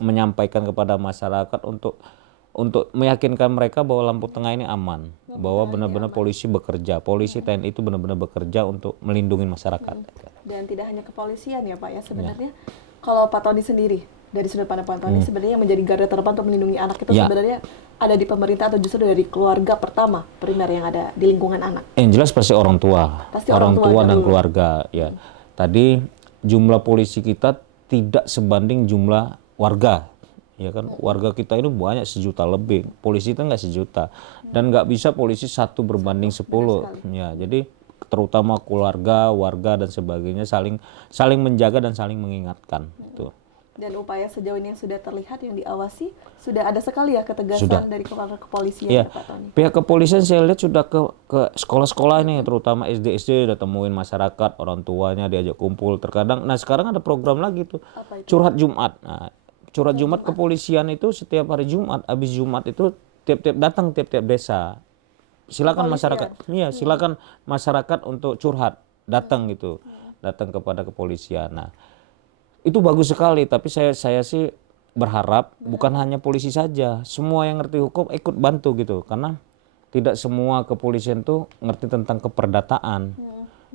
menyampaikan kepada masyarakat untuk meyakinkan mereka bahwa Lampu Tengah ini aman, bahwa benar-benar polisi bekerja, polisi TNI itu benar-benar bekerja untuk melindungi masyarakat. Dan tidak hanya kepolisian ya Pak ya sebenarnya. Kalau Pak Tony sendiri dari sudut pandang Pak Tony sebenarnya yang menjadi garda terdepan untuk melindungi anak itu sebenarnya ada di pemerintah atau justru dari keluarga pertama primer yang ada di lingkungan anak? Yang jelas pasti orang tua, Pasti orang tua dan dulu. keluarga. Ya, tadi jumlah polisi kita tidak sebanding jumlah warga. Ya kan, warga kita ini banyak 1 juta lebih, polisi itu nggak 1 juta, dan nggak bisa polisi 1 berbanding 10. Ya, jadi terutama keluarga, warga dan sebagainya saling menjaga dan saling mengingatkan. Itu. Dan upaya sejauh ini yang sudah terlihat, yang diawasi, sudah ada sekali ya ketegasan Sudah. dari kepala kepolisian Iya, Pak Tony. pihak kepolisian saya lihat sudah ke sekolah-sekolah ini, terutama SD udah temuin masyarakat, orang tuanya diajak kumpul terkadang. Nah sekarang ada program lagi tuh, Apa itu? curhat Jumat. Nah, curhat Jumat kepolisian itu setiap hari Jumat, habis Jumat itu tiap-tiap desa. Silakan masyarakat, iya silakan masyarakat untuk curhat, datang gitu, datang kepada kepolisian. Nah itu bagus sekali, tapi saya sih berharap bukan hanya polisi saja, semua yang ngerti hukum ikut bantu gitu, karena tidak semua kepolisian tuh ngerti tentang keperdataan.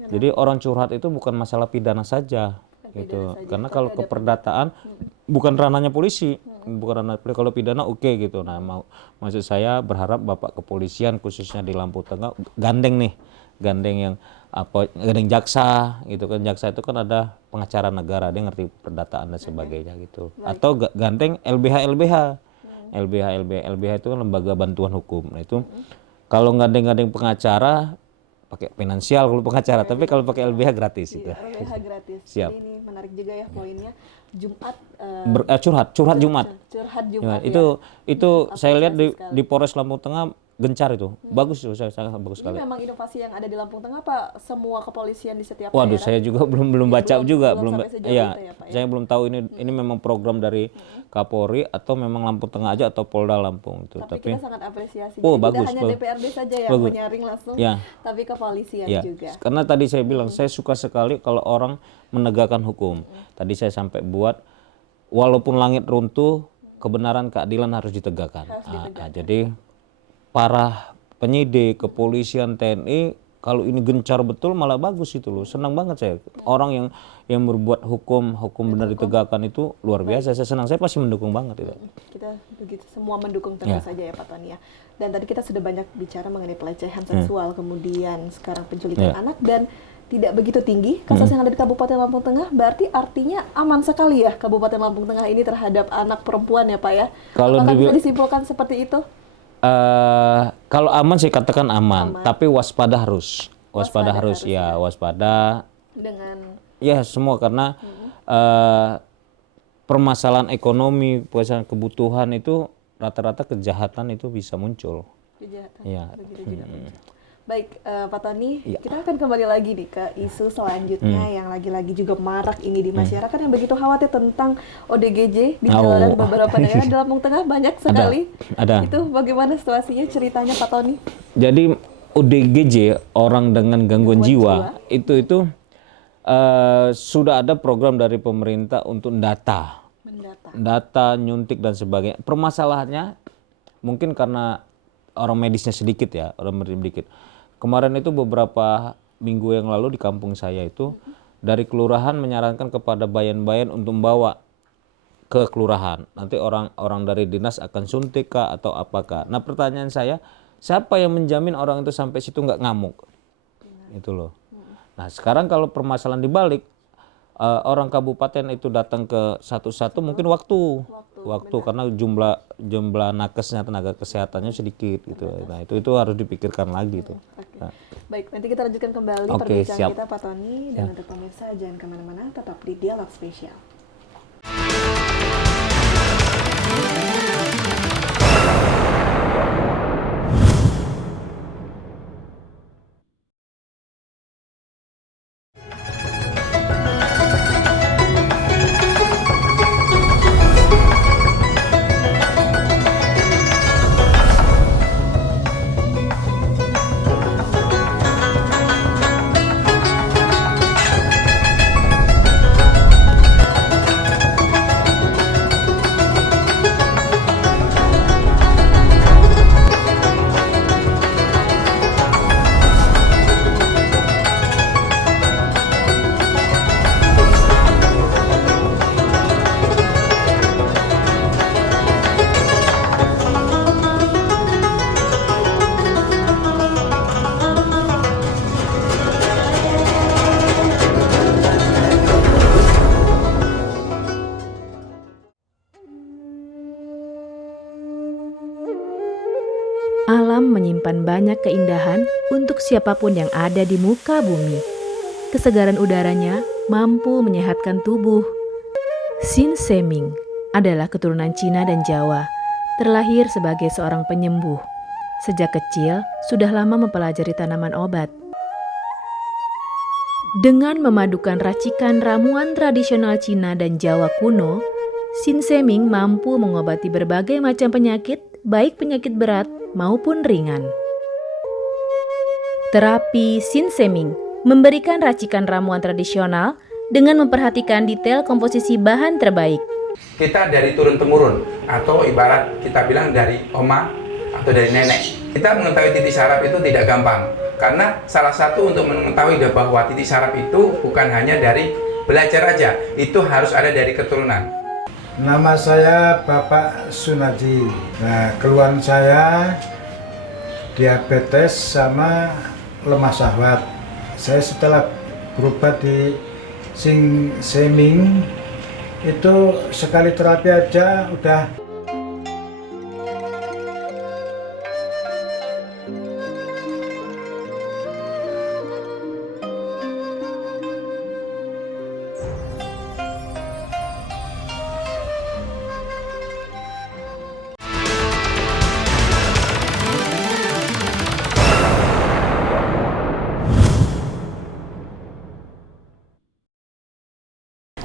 Jadi orang curhat itu bukan masalah pidana saja gitu, karena kalau keperdataan bukan ranahnya polisi, bukan ranah polisi. Kalau pidana oke gitu. Nah maksud saya berharap Bapak kepolisian khususnya di Lampu Tengah gandeng yang gandeng jaksa gitu kan. Jaksa itu kan ada pengacara negara, dia ngerti perdataan dan sebagainya gitu. Atau gandeng LBH itu kan lembaga bantuan hukum. Nah itu kalau gandeng pengacara pakai finansial kalau pengacara, tapi kalau pakai LBH gratis itu. LBH gratis. Siap. Jadi ini menarik juga ya poinnya. Jumat Curhat Jumat. curhat Ya, Jumat ya. itu saya lihat sekali. di Polres Lampung Tengah gencar itu. Bagus itu, sangat bagus Ini sekali. memang inovasi yang ada di Lampung Tengah Pak, semua kepolisian di setiap Waduh, daerah. saya juga belum baca juga, belum sampai sejauh iya. itu ya, Pak, ya? Saya belum tahu ini memang program dari Kapolri atau memang Lampung Tengah aja atau Polda Lampung itu. Tapi kita sangat apresiasi. Oh, Jadi bagus, tidak hanya bagus. DPRD saja yang Bagus. menyaring langsung, Ya. tapi kepolisian Ya, juga. karena tadi saya bilang saya suka sekali kalau orang menegakkan hukum. Tadi saya sampai buat walaupun langit runtuh, kebenaran keadilan harus ditegakkan. Jadi para penyidik, kepolisian, TNI kalau ini gencar betul malah bagus itu loh. Senang banget saya. Orang yang berbuat hukum benar ditegakkan itu luar biasa. Saya senang, saya pasti mendukung banget itu. Kita begitu semua mendukung tentu saja ya Pak Tony ya. Dan tadi kita sudah banyak bicara mengenai pelecehan seksual, kemudian sekarang penculikan anak, dan tidak begitu tinggi kasus yang ada di Kabupaten Lampung Tengah. Berarti artinya aman sekali ya Kabupaten Lampung Tengah ini terhadap anak perempuan ya Pak ya. Kalau Apakah bisa dibil- disimpulkan seperti itu? Kalau aman saya katakan aman, tapi waspada harus. Waspada Harus harus, ya, waspada. Dengan Ya semua karena permasalahan ekonomi, permasalahan kebutuhan itu rata-rata kejahatan itu bisa muncul. kejahatan. Iya. Begitu juga. Baik, Pak Tony, kita akan kembali lagi nih ke isu selanjutnya yang lagi-lagi juga marak ini di masyarakat yang begitu khawatir tentang ODGJ di jalanan beberapa daerah di Lampung Tengah banyak sekali. Ada. Itu bagaimana situasinya, ceritanya Pak Tony? Jadi ODGJ, orang dengan gangguan jiwa itu sudah ada program dari pemerintah untuk data, nyuntik dan sebagainya. Permasalahannya mungkin karena orang medisnya sedikit ya, Kemarin itu beberapa minggu yang lalu di kampung saya itu dari kelurahan menyarankan kepada bayan-bayan untuk membawa ke kelurahan. Nanti orang dari dinas akan suntik kah atau apakah. Nah pertanyaan saya, siapa yang menjamin orang itu sampai situ nggak ngamuk? Itu loh. Nah sekarang kalau permasalahan dibalik, orang kabupaten itu datang ke satu-satu mungkin waktu karena jumlah nakesnya, tenaga kesehatannya sedikit gitu. Nah itu harus dipikirkan lagi tuh. Nah. Baik, nanti kita lanjutkan kembali Oke, perbincangan siap. kita Pak Tony, dan untuk pemirsa jangan kemana-mana, tetap di Dialog Spesial. Alam menyimpan banyak keindahan untuk siapapun yang ada di muka bumi. Kesegaran udaranya mampu menyehatkan tubuh. Sin Seming adalah keturunan Cina dan Jawa, terlahir sebagai seorang penyembuh. Sejak kecil, sudah lama mempelajari tanaman obat. Dengan memadukan racikan ramuan tradisional Cina dan Jawa kuno, Sin Seming mampu mengobati berbagai macam penyakit, baik penyakit berat maupun ringan. Terapi Sin Seming memberikan racikan ramuan tradisional dengan memperhatikan detail komposisi bahan terbaik. Kita dari turun-temurun, atau ibarat kita bilang dari oma atau dari nenek. Kita mengetahui titik saraf itu tidak gampang, karena salah satu untuk mengetahui bahwa titik saraf itu bukan hanya dari belajar aja, itu harus ada dari keturunan. Nama saya Bapak Sunardi. Nah, keluhan saya diabetes sama lemah syahwat. Saya setelah berobat di Sin Seming itu sekali terapi aja udah.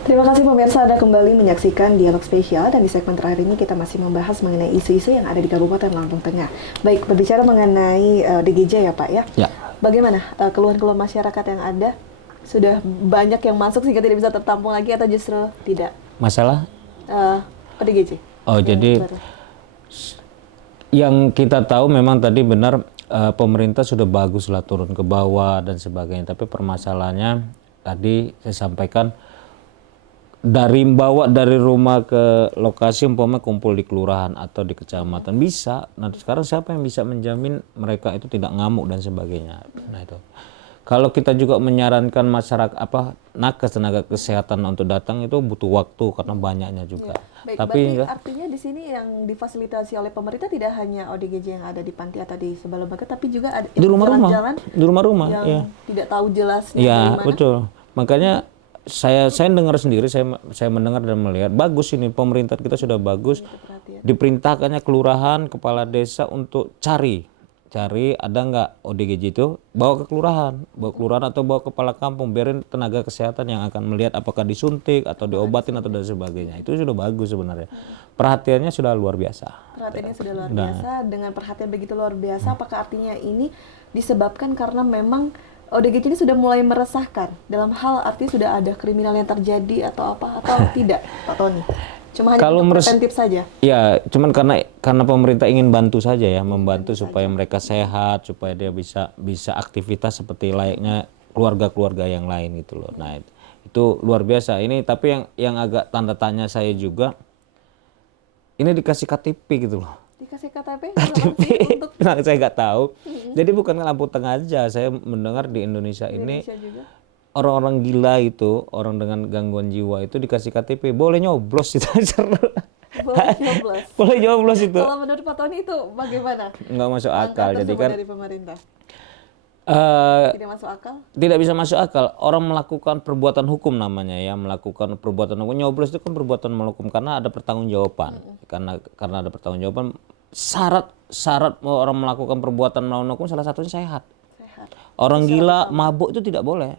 Terima kasih pemirsa, Anda kembali menyaksikan Dialog Spesial, dan di segmen terakhir ini kita masih membahas mengenai isu-isu yang ada di Kabupaten Lampung Tengah. Baik, berbicara mengenai DGJ ya Pak ya. Ya. Bagaimana keluhan-keluhan masyarakat yang ada? Sudah banyak yang masuk sehingga tidak bisa tertampung lagi atau justru tidak? Masalah? DGJ. Oh, jadi baru. Yang kita tahu memang tadi benar, pemerintah sudah baguslah turun ke bawah dan sebagainya. Tapi permasalahannya tadi saya sampaikan, dari rumah ke lokasi umpama kumpul di kelurahan atau di kecamatan bisa. Nah sekarang siapa yang bisa menjamin mereka itu tidak ngamuk dan sebagainya. Nah itu kalau kita juga menyarankan masyarakat nakes tenaga kesehatan untuk datang, itu butuh waktu karena banyaknya juga. Baik, tapi berarti artinya di sini yang difasilitasi oleh pemerintah tidak hanya ODGJ yang ada di panti atau di sebelah Lembaga, tapi juga ada di rumah-rumah yang ya. Tidak tahu jelasnya Ya dari mana. betul, makanya saya dengar sendiri, saya mendengar dan melihat bagus ini pemerintah kita sudah bagus. Diperintahkannya kelurahan, kepala desa untuk cari ada nggak ODGJ itu, bawa ke kelurahan atau bawa kepala kampung, biarin tenaga kesehatan yang akan melihat apakah disuntik atau diobatin atau dan sebagainya. Itu sudah bagus sebenarnya, perhatiannya sudah luar biasa. Perhatiannya sudah luar biasa. Dengan perhatian begitu luar biasa, apakah artinya ini disebabkan karena memang ODGJ ini sudah mulai meresahkan dalam hal arti sudah ada kriminal yang terjadi atau apa, atau tidak Pak Tony? Cuma hanya preventif saja? Ya, cuman karena pemerintah ingin bantu saja ya, membantu supaya mereka sehat, supaya dia bisa aktivitas seperti layaknya keluarga-keluarga yang lain gitu loh. Nah itu luar biasa. Ini tapi yang agak tanda tanya saya juga, ini dikasih KTP gitu loh. Dikasih KTP untuk nah, saya nggak tahu. Jadi bukan Lampung Tengah aja, saya mendengar di Indonesia ini orang-orang gila itu, orang dengan gangguan jiwa itu dikasih KTP, boleh nyoblos itu. Boleh nyoblos itu. Kalau menurut Pak Tony itu bagaimana? Nggak masuk akal. Jadi kan dari pemerintah tidak masuk akal? Tidak bisa masuk akal. Orang melakukan perbuatan hukum namanya ya, melakukan perbuatan hukum. Nyoblos itu kan perbuatan melakukan karena ada pertanggungjawaban. Karena ada pertanggungjawaban. Syarat orang melakukan perbuatan melawan hukum salah satunya sehat. Orang gila mabuk itu tidak boleh.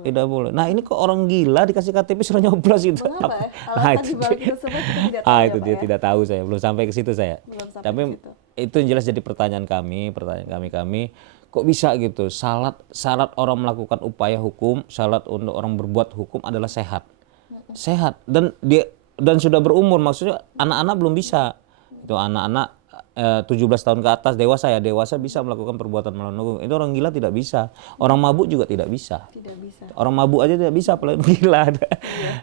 Tidak boleh. Nah ini kok orang gila dikasih KTP suruh nyoblos itu. Mengapa? Itu dia tidak tahu, saya belum sampai ke situ saya. Tapi itu yang jelas jadi pertanyaan kami. Kok bisa gitu? Syarat orang melakukan upaya hukum, syarat untuk orang berbuat hukum adalah sehat. Sehat dan sudah berumur, maksudnya anak-anak belum bisa. Itu anak-anak 17 tahun ke atas, dewasa bisa melakukan perbuatan melawan hukum. Itu orang gila tidak bisa. Orang mabuk juga tidak bisa. Orang mabuk aja tidak bisa, apalagi gila.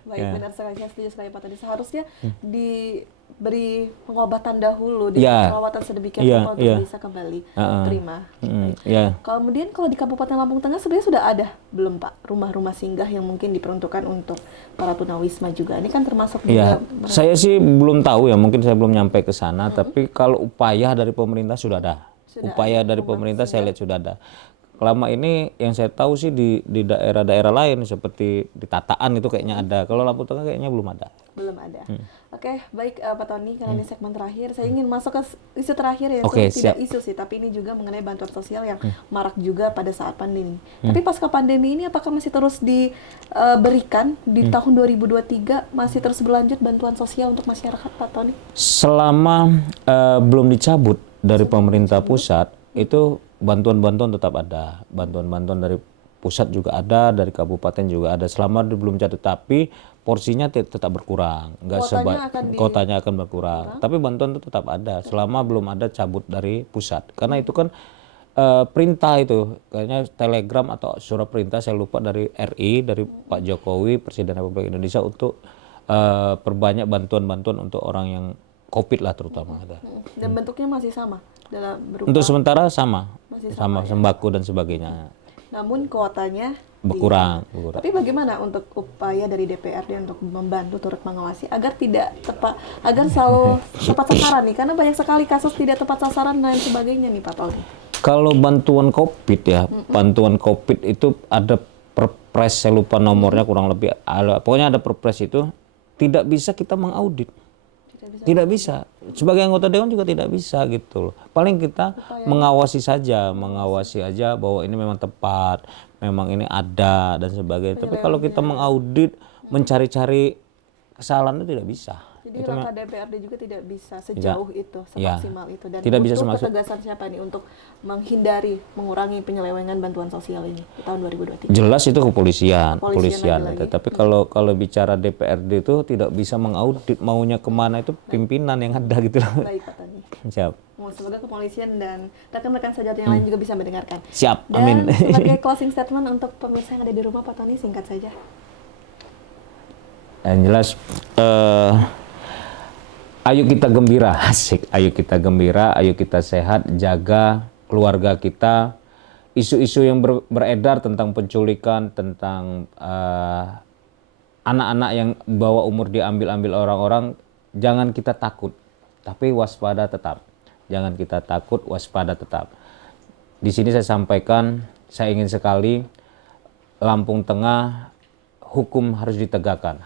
Baik, benar sekali, saya setuju sekali Pak tadi. Seharusnya diberi pengobatan dahulu, diberi perawatan sedemikian rupa untuk bisa kembali terima. Kemudian kalau di Kabupaten Lampung Tengah sebenarnya sudah ada belum Pak rumah-rumah singgah yang mungkin diperuntukkan untuk para tunawisma juga? Ini kan termasuk juga. Saya sih belum tahu ya, mungkin saya belum nyampe ke sana. Tapi kalau upaya dari pemerintah sudah ada. Sudah upaya ada dari hukuman pemerintah saya sehingga- lihat sudah ada. Selama ini yang saya tahu sih di daerah-daerah lain seperti di Tataan itu kayaknya ada. Kalau Lampung Tengah kayaknya belum ada. Belum ada. Oke, baik Pak Tony, karena ini segmen terakhir, saya ingin masuk ke isu terakhir yang Oke, tidak siap. isu sih, tapi ini juga mengenai bantuan sosial yang marak juga pada saat pandemi. Tapi pasca pandemi ini apakah masih terus diberikan di tahun 2023 masih terus berlanjut bantuan sosial untuk masyarakat, Pak Tony? Selama belum dicabut dari pemerintah pusat, itu bantuan-bantuan tetap ada. Bantuan-bantuan dari pusat juga ada, dari kabupaten juga ada. Selama belum cabut, tapi porsinya tetap berkurang. Kotanya akan berkurang. Tapi bantuan itu tetap ada selama belum ada cabut dari pusat. Karena itu kan perintah itu, kayaknya telegram atau surat perintah saya lupa dari RI, dari Pak Jokowi, Presiden Republik Indonesia untuk perbanyak bantuan-bantuan untuk orang yang COVID lah terutama ada. Dan bentuknya masih sama dalam berupa Untuk sementara sama Masih sama sembako dan sebagainya. namun kuotanya Berkurang. Tapi bagaimana untuk upaya dari DPRD untuk membantu turut mengawasi agar tidak tepat, agar selalu tepat sasaran nih? Karena banyak sekali kasus tidak tepat sasaran dan lain sebagainya nih Pak Tony. Kalau bantuan COVID ya, bantuan COVID itu ada perpres, saya lupa nomornya kurang lebih, pokoknya ada perpres itu tidak bisa kita mengaudit. Tidak bisa. Sebagai anggota dewan juga tidak bisa gitu loh. Paling kita mengawasi saja, mengawasi aja bahwa ini memang tepat, memang ini ada dan sebagainya. Tapi kalau kita mengaudit, mencari-cari kesalahan itu tidak bisa. Jadi langkah DPRD juga tidak bisa sejauh itu, Ya. semaksimal itu. Dan Tidak bisa butuh semasuk. ketegasan siapa nih untuk menghindari, mengurangi penyelewengan bantuan sosial ini di tahun 2023? Jelas itu kepolisian. Lagi-lagi. Tapi kalau bicara DPRD itu tidak bisa mengaudit maunya kemana, itu pimpinan yang ada gitu loh. Baik Pak Tony. Siap. Semoga kepolisian dan rekan-rekan sejawat yang lain juga bisa mendengarkan. Siap. Dan Amin. sebagai closing statement untuk pemirsa yang ada di rumah, Pak Tony, singkat saja. Yang jelas, ayo kita gembira, asik. Ayo kita gembira, ayo kita sehat, jaga keluarga kita. Isu-isu yang beredar tentang penculikan, tentang anak-anak yang bawa umur diambil-ambil orang-orang, jangan kita takut, tapi waspada tetap. Jangan kita takut, waspada tetap. Di sini saya sampaikan, saya ingin sekali Lampung Tengah hukum harus ditegakkan.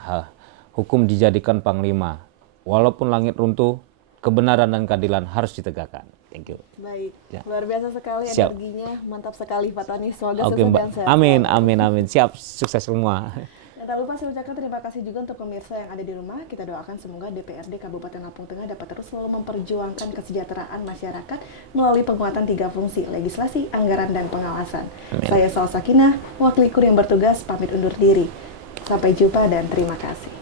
Hukum dijadikan panglima. Walaupun langit runtuh, kebenaran dan keadilan harus ditegakkan. Thank you. Baik, Ya. luar biasa sekali Siap. energinya, mantap sekali Pak Tony. Semoga Oke sukses Mbak. dan sehat. Amin. Siap, sukses semua. Dan tak lupa saya ucapkan terima kasih juga untuk pemirsa yang ada di rumah. Kita doakan semoga DPRD Kabupaten Lampung Tengah dapat terus selalu memperjuangkan kesejahteraan masyarakat melalui penguatan 3 fungsi, legislasi, anggaran, dan pengawasan. Amin. Saya Salsakinah, wakil kur yang bertugas, pamit undur diri. Sampai jumpa dan terima kasih.